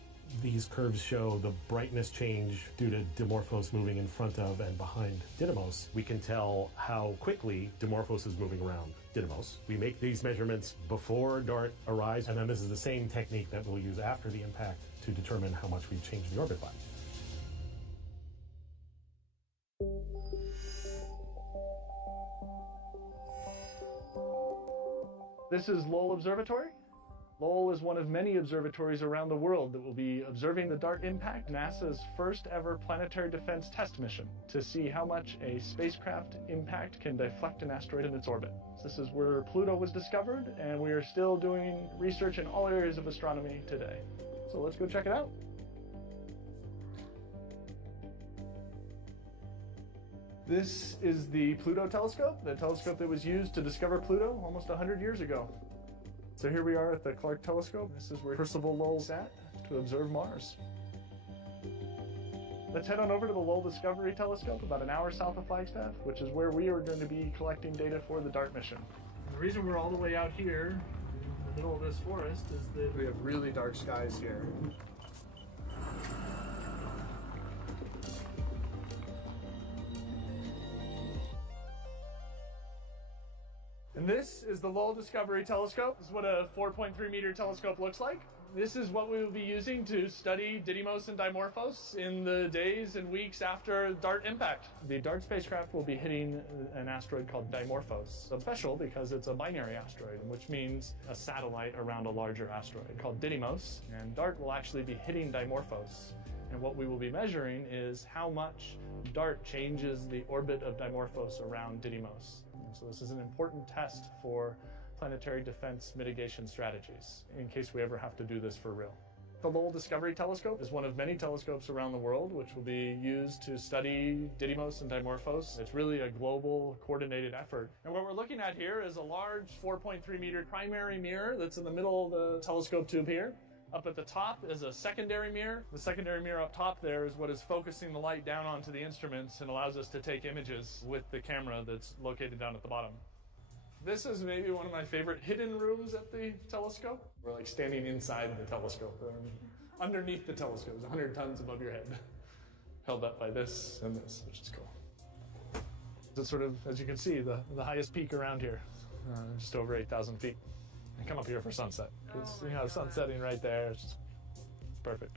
These curves show the brightness change due to Dimorphos moving in front of and behind Didymos. We can tell how quickly Dimorphos is moving around Didymos. We make these measurements before DART arrives, and then this is the same technique that we'll use after the impact to determine how much we've changed the orbit by. This is Lowell Observatory. Lowell is one of many observatories around the world that will be observing the DART impact, NASA's first ever planetary defense test mission, to see how much a spacecraft impact can deflect an asteroid in its orbit. This is where Pluto was discovered, and we are still doing research in all areas of astronomy today. So let's go check it out. This is the Pluto telescope, the telescope that was used to discover Pluto almost 100 years ago. So here we are at the Clark telescope. This is where Percival Lowell sat to observe Mars. Let's head on over to the Lowell Discovery Telescope, about an hour south of Flagstaff, which is where we are going to be collecting data for the DART mission. And the reason we're all the way out here in the middle of this forest is that we have really dark skies here. And this is the Lowell Discovery Telescope. This is what a 4.3 meter telescope looks like. This is what we will be using to study Didymos and Dimorphos in the days and weeks after DART impact. The DART spacecraft will be hitting an asteroid called Dimorphos. It's special because it's a binary asteroid, which means a satellite around a larger asteroid called Didymos. And DART will actually be hitting Dimorphos. And what we will be measuring is how much DART changes the orbit of Dimorphos around Didymos. And so this is an important test for planetary defense mitigation strategies in case we ever have to do this for real. The Lowell Discovery Telescope is one of many telescopes around the world which will be used to study Didymos and Dimorphos. It's really a global coordinated effort. And what we're looking at here is a large 4.3 meter primary mirror that's in the middle of the telescope tube here. Up at the top is a secondary mirror. The secondary mirror up top there is what is focusing the light down onto the instruments and allows us to take images with the camera that's located down at the bottom. This is maybe one of my favorite hidden rooms at the telescope. We're like standing inside the telescope. Underneath the telescope is 100 tons above your head, held up by this and this, which is cool. It's sort of, as you can see, the highest peak around here, just over 8,000 feet. And come up here for sunset. You know, sun setting right there. It's just perfect.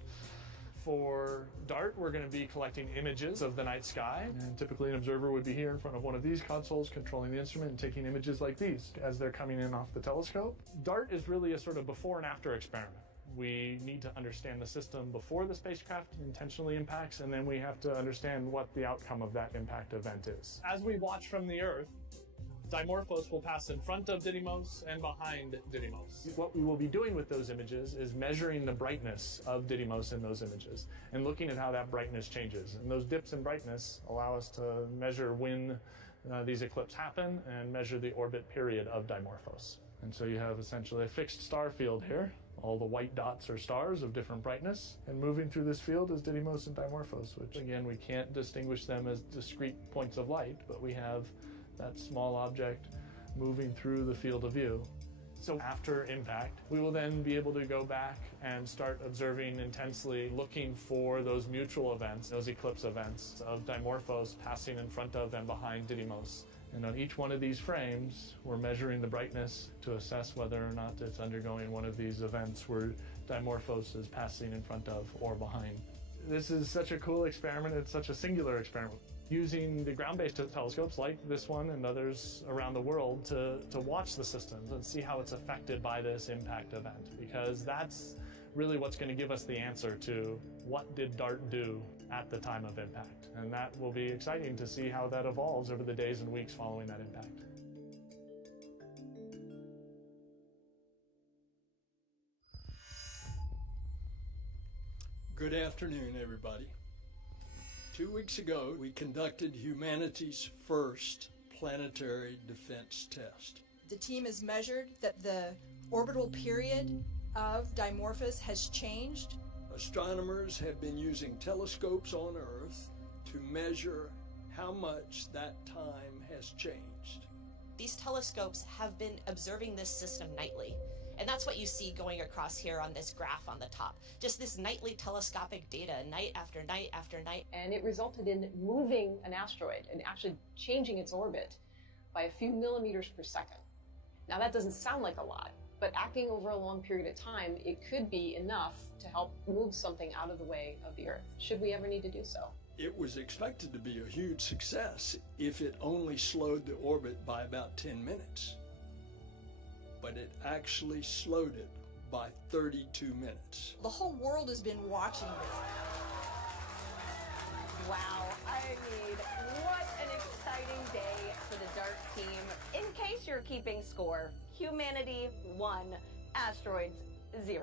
For DART, we're going to be collecting images of the night sky. And typically an observer would be here in front of one of these consoles controlling the instrument and taking images like these as they're coming in off the telescope. DART is really a sort of before and after experiment. We need to understand the system before the spacecraft intentionally impacts, and then we have to understand what the outcome of that impact event is. As we watch from the Earth, Dimorphos will pass in front of Didymos and behind Didymos. What we will be doing with those images is measuring the brightness of Didymos in those images and looking at how that brightness changes. And those dips in brightness allow us to measure when these eclipses happen and measure the orbit period of Dimorphos. And so you have essentially a fixed star field here. All the white dots are stars of different brightness. And moving through this field is Didymos and Dimorphos, which again, we can't distinguish them as discrete points of light, but we have that small object moving through the field of view. So after impact, we will then be able to go back and start observing intensely, looking for those mutual events, those eclipse events of Dimorphos passing in front of and behind Didymos. And on each one of these frames, we're measuring the brightness to assess whether or not it's undergoing one of these events where Dimorphos is passing in front of or behind. This is such a cool experiment. It's such a singular experiment. Using the ground-based telescopes like this one and others around the world to watch the systems and see how it's affected by this impact event, because that's really what's going to give us the answer to what did DART do at the time of impact. And that will be exciting to see how that evolves over the days and weeks following that impact. Good afternoon, everybody. 2 weeks ago, we conducted humanity's first planetary defense test. The team has measured that the orbital period of Dimorphos has changed. Astronomers have been using telescopes on Earth to measure how much that time has changed. These telescopes have been observing this system nightly. And that's what you see going across here on this graph on the top. Just this nightly telescopic data, night after night after night. And it resulted in moving an asteroid and actually changing its orbit by a few millimeters per second. Now that doesn't sound like a lot, but acting over a long period of time, it could be enough to help move something out of the way of the Earth, should we ever need to do so. It was expected to be a huge success if it only slowed the orbit by about 10 minutes. But it actually slowed it by 32 minutes. The whole world has been watching this. Wow, I mean, what an exciting day for the DART team. In case you're keeping score, humanity 1, asteroids 0.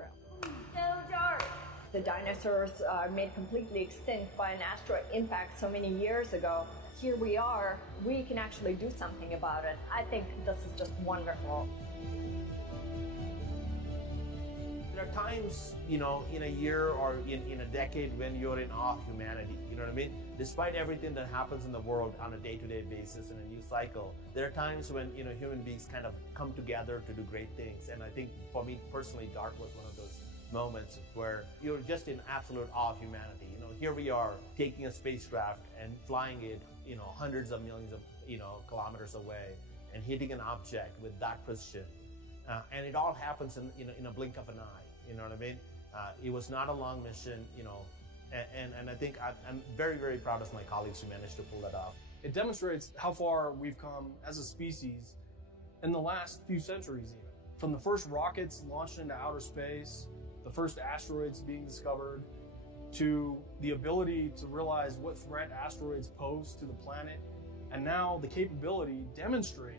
No DART! The dinosaurs are made completely extinct by an asteroid impact so many years ago. Here we are, we can actually do something about it. I think this is just wonderful. There are times, in a year or in a decade when you're in awe of humanity, you know what I mean? Despite everything that happens in the world on a day-to-day basis in a new cycle, there are times when, human beings kind of come together to do great things. And I think for me personally, DART was one of those moments where you're just in absolute awe of humanity. Here we are taking a spacecraft and flying it, hundreds of millions of, kilometers away and hitting an object with that precision. And it all happens in a blink of an eye, you know what I mean? It was not a long mission, and I think I'm very, very proud of my colleagues who managed to pull that off. It demonstrates how far we've come as a species in the last few centuries even. From the first rockets launched into outer space, the first asteroids being discovered, to the ability to realize what threat asteroids pose to the planet, and now the capability demonstrated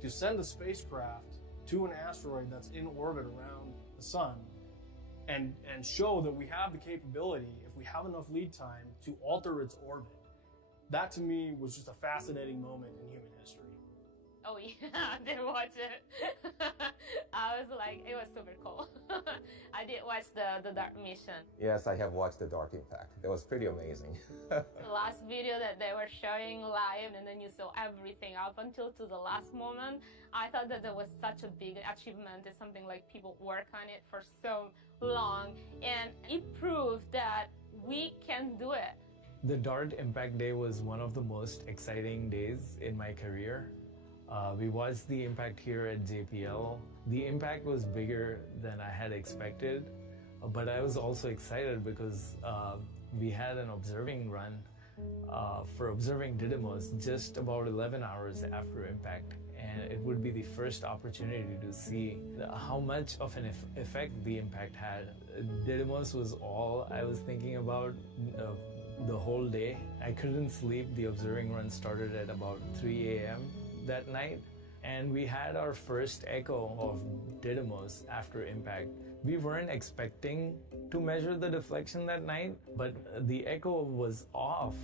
to send a spacecraft to an asteroid that's in orbit around the sun and show that we have the capability, if we have enough lead time, to alter its orbit. That to me was just a fascinating moment in human history. Oh yeah, I did watch it. I was like, it was super cool. I did watch the DART mission. Yes, I have watched the DART impact. It was pretty amazing. The last video that they were showing live, and then you saw everything up until to the last moment. I thought that was such a big achievement. It's something like people work on it for so long, and it proved that we can do it. The DART Impact Day was one of the most exciting days in my career. We watched the impact here at JPL. The impact was bigger than I had expected, but I was also excited because we had an observing run for observing Didymos just about 11 hours after impact, and it would be the first opportunity to see how much of an effect the impact had. Didymos was all I was thinking about the whole day. I couldn't sleep. The observing run started at about 3 a.m. that night, and we had our first echo of Didymos after impact. We weren't expecting to measure the deflection that night, but the echo was off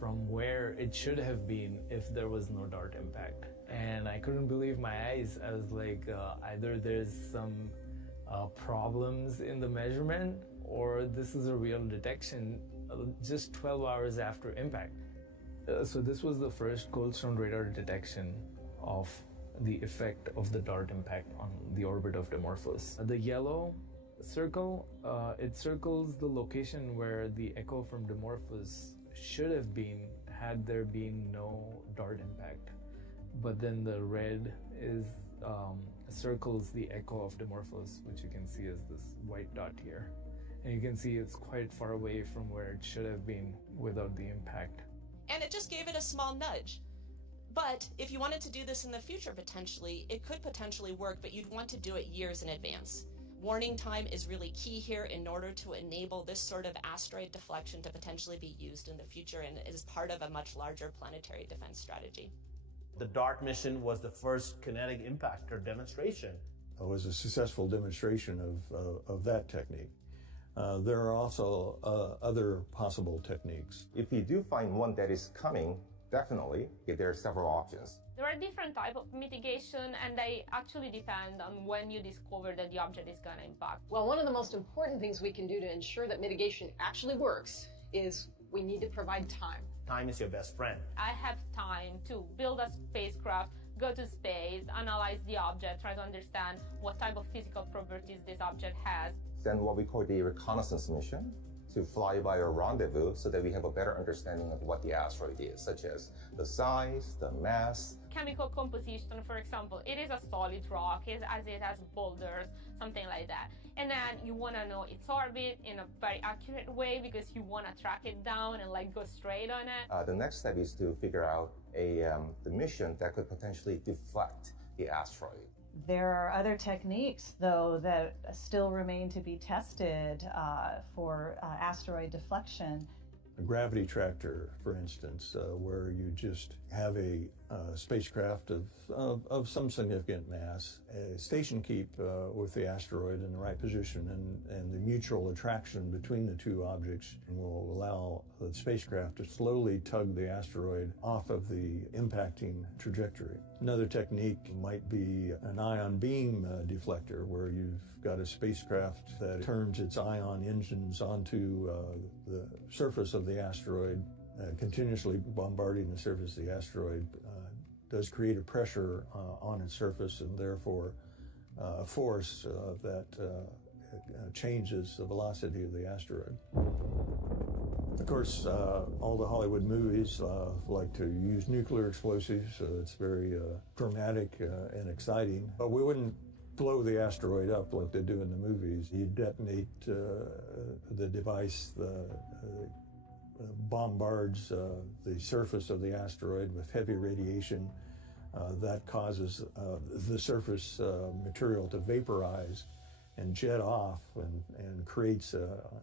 from where it should have been if there was no DART impact. And I couldn't believe my eyes. I was like, either there's some problems in the measurement, or this is a real detection just 12 hours after impact. So this was the first Coldstone radar detection of the effect of the DART impact on the orbit of Dimorphos. The yellow circle, it circles the location where the echo from Dimorphos should have been had there been no DART impact. But then the red is circles the echo of Dimorphos, which you can see as this white dot here. And you can see it's quite far away from where it should have been without the impact. And it just gave it a small nudge. But if you wanted to do this in the future potentially, it could potentially work, but you'd want to do it years in advance. Warning time is really key here in order to enable this sort of asteroid deflection to potentially be used in the future and is part of a much larger planetary defense strategy. The DART mission was the first kinetic impactor demonstration. It was a successful demonstration of that technique. There are also other possible techniques. If you do find one that is coming, definitely, there are several options. There are different types of mitigation, and they actually depend on when you discover that the object is going to impact. Well, one of the most important things we can do to ensure that mitigation actually works is we need to provide time. Time is your best friend. I have time to build a spacecraft, go to space, analyze the object, try to understand what type of physical properties this object has. Then what we call the reconnaissance mission, to fly by a rendezvous so that we have a better understanding of what the asteroid is, such as the size, the mass. Chemical composition, for example, it is a solid rock, as it has boulders, something like that. And then you want to know its orbit in a very accurate way because you want to track it down and go straight on it. The next step is to figure out the mission that could potentially deflect the asteroid. There are other techniques, though, that still remain to be tested for asteroid deflection. A gravity tractor, for instance, where you just have a spacecraft of some significant mass, station keep with the asteroid in the right position, and the mutual attraction between the two objects will allow the spacecraft to slowly tug the asteroid off of the impacting trajectory. Another technique might be an ion beam deflector, where you've got a spacecraft that turns its ion engines onto the surface of the asteroid, continuously bombarding the surface of the asteroid does create a pressure on its surface, and therefore a force that changes the velocity of the asteroid. Of course, all the Hollywood movies like to use nuclear explosives. It's very dramatic and exciting. But we wouldn't blow the asteroid up like they do in the movies. You detonate the device, bombards the surface of the asteroid with heavy radiation. That causes the surface material to vaporize and jet off and creates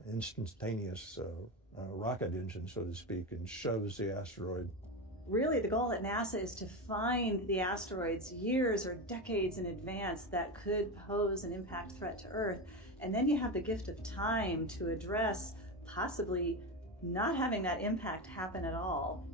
instantaneous rocket engine, so to speak, and shoves the asteroid. Really, the goal at NASA is to find the asteroids years or decades in advance that could pose an impact threat to Earth. And then you have the gift of time to address possibly not having that impact happen at all.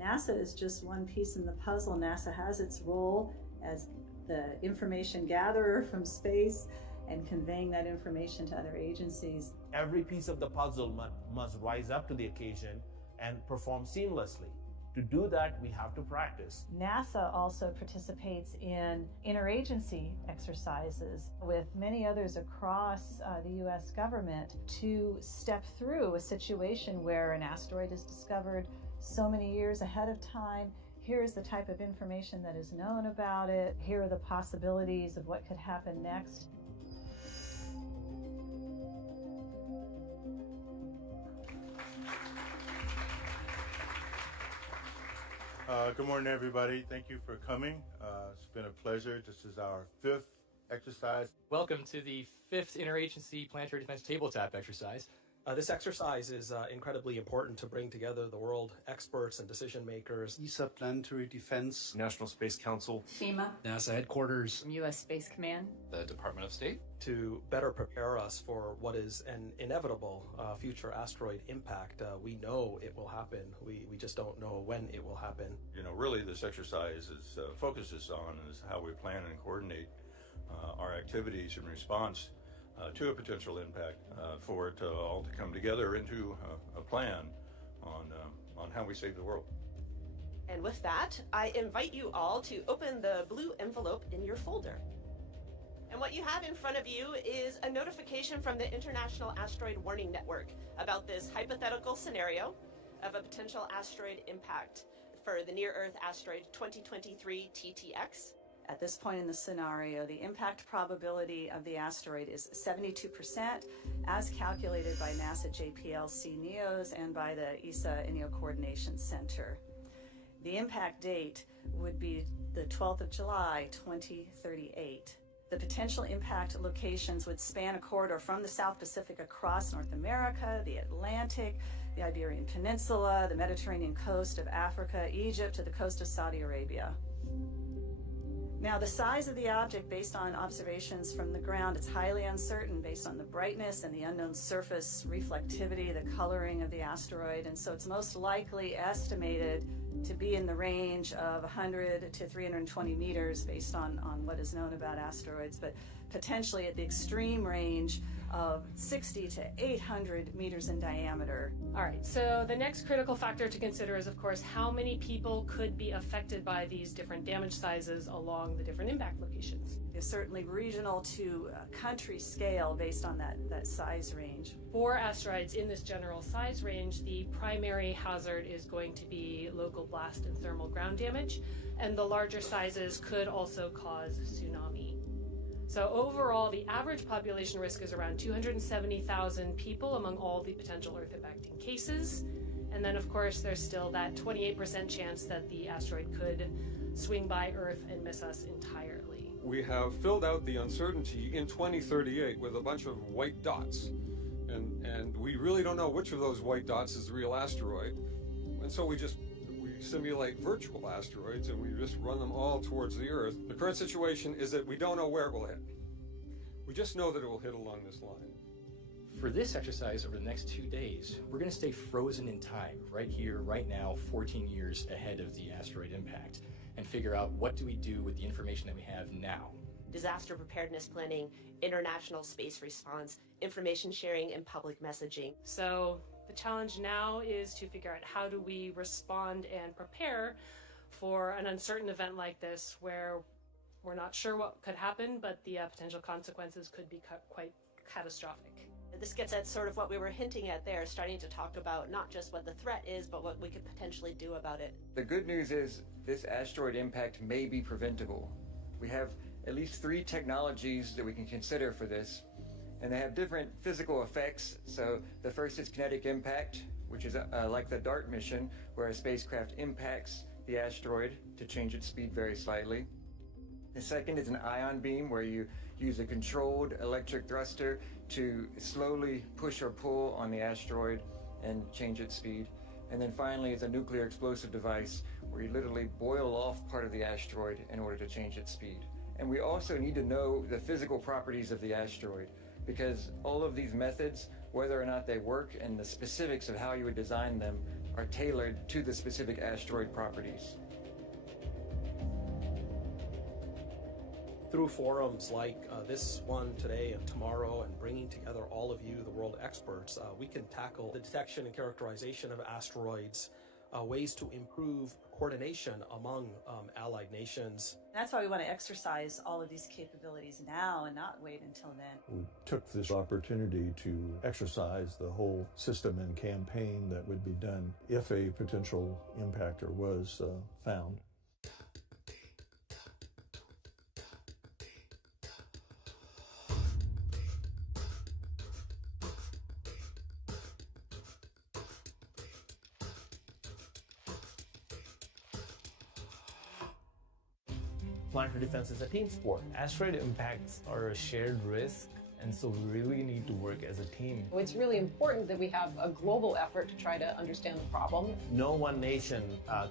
NASA is just one piece in the puzzle. NASA has its role as the information gatherer from space and conveying that information to other agencies. Every piece of the puzzle must rise up to the occasion and perform seamlessly. To do that, we have to practice. NASA also participates in interagency exercises with many others across the U.S. government to step through a situation where an asteroid is discovered so many years ahead of time. Here's the type of information that is known about it. Here are the possibilities of what could happen next. Good morning, everybody. Thank you for coming. It's been a pleasure. This is our 5th exercise. Welcome to the 5th Interagency Planetary Defense Tabletop exercise. This exercise is incredibly important to bring together the world experts and decision makers. ESA Planetary Defense, National Space Council, FEMA, NASA headquarters, U.S. Space Command, the Department of State, to better prepare us for what is an inevitable future asteroid impact. We know it will happen. We just don't know when it will happen. You know, really this exercise focuses on is how we plan and coordinate our activities in response to a potential impact, for it all to come together into a plan on how we save the world. And with that, I invite you all to open the blue envelope in your folder. And what you have in front of you is a notification from the International Asteroid Warning Network about this hypothetical scenario of a potential asteroid impact for the near-Earth asteroid 2023 TTX. At this point in the scenario, the impact probability of the asteroid is 72%, as calculated by NASA JPLC NEOs and by the ESA NEO Coordination Center. The impact date would be the 12th of July, 2038. The potential impact locations would span a corridor from the South Pacific across North America, the Atlantic, the Iberian Peninsula, the Mediterranean coast of Africa, Egypt, to the coast of Saudi Arabia. Now, the size of the object based on observations from the ground, it's highly uncertain based on the brightness and the unknown surface reflectivity, the coloring of the asteroid, and so it's most likely estimated to be in the range of 100 to 320 meters based on what is known about asteroids, but potentially at the extreme range of 60 to 800 meters in diameter. All right, so the next critical factor to consider is, of course, how many people could be affected by these different damage sizes along the different impact locations. It's certainly regional to country scale based on that size range. For asteroids in this general size range, the primary hazard is going to be local blast and thermal ground damage, and the larger sizes could also cause tsunami. So overall, the average population risk is around 270,000 people among all the potential Earth impacting cases. And then, of course, there's still that 28% chance that the asteroid could swing by Earth and miss us entirely. We have filled out the uncertainty in 2038 with a bunch of white dots. And we really don't know which of those white dots is the real asteroid. And so we simulate virtual asteroids and we just run them all towards the Earth. The current situation is that we don't know where it will hit. We just know that it will hit along this line. For this exercise over the next 2 days, we're going to stay frozen in time, right here, right now, 14 years ahead of the asteroid impact, and figure out what do we do with the information that we have now. Disaster preparedness planning, international space response, information sharing, and public messaging. So the challenge now is to figure out how do we respond and prepare for an uncertain event like this where we're not sure what could happen, but the potential consequences could be quite catastrophic. This gets at sort of what we were hinting at there, starting to talk about not just what the threat is, but what we could potentially do about it. The good news is this asteroid impact may be preventable. We have at least 3 technologies that we can consider for this, and they have different physical effects. So the first is kinetic impact, which is like the DART mission, where a spacecraft impacts the asteroid to change its speed very slightly. The second is an ion beam, where you use a controlled electric thruster to slowly push or pull on the asteroid and change its speed. And then finally is a nuclear explosive device, where you literally boil off part of the asteroid in order to change its speed. And we also need to know the physical properties of the asteroid, because all of these methods, whether or not they work and the specifics of how you would design them, are tailored to the specific asteroid properties. Through forums like this one today and tomorrow, and bringing together all of you, the world experts, we can tackle the detection and characterization of asteroids, ways to improve coordination among allied nations. That's why we want to exercise all of these capabilities now and not wait until then. We took this opportunity to exercise the whole system and campaign that would be done if a potential impactor was found. Planetary defense is a team sport. Asteroid impacts are a shared risk, and so we really need to work as a team. It's really important that we have a global effort to try to understand the problem. No one nation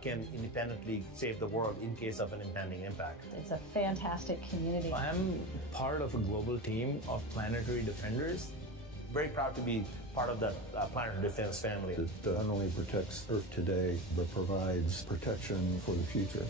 can independently save the world in case of an impending impact. It's a fantastic community. I'm part of a global team of Planetary Defenders. Very proud to be part of the Planetary Defense family. It not only protects Earth today, but provides protection for the future.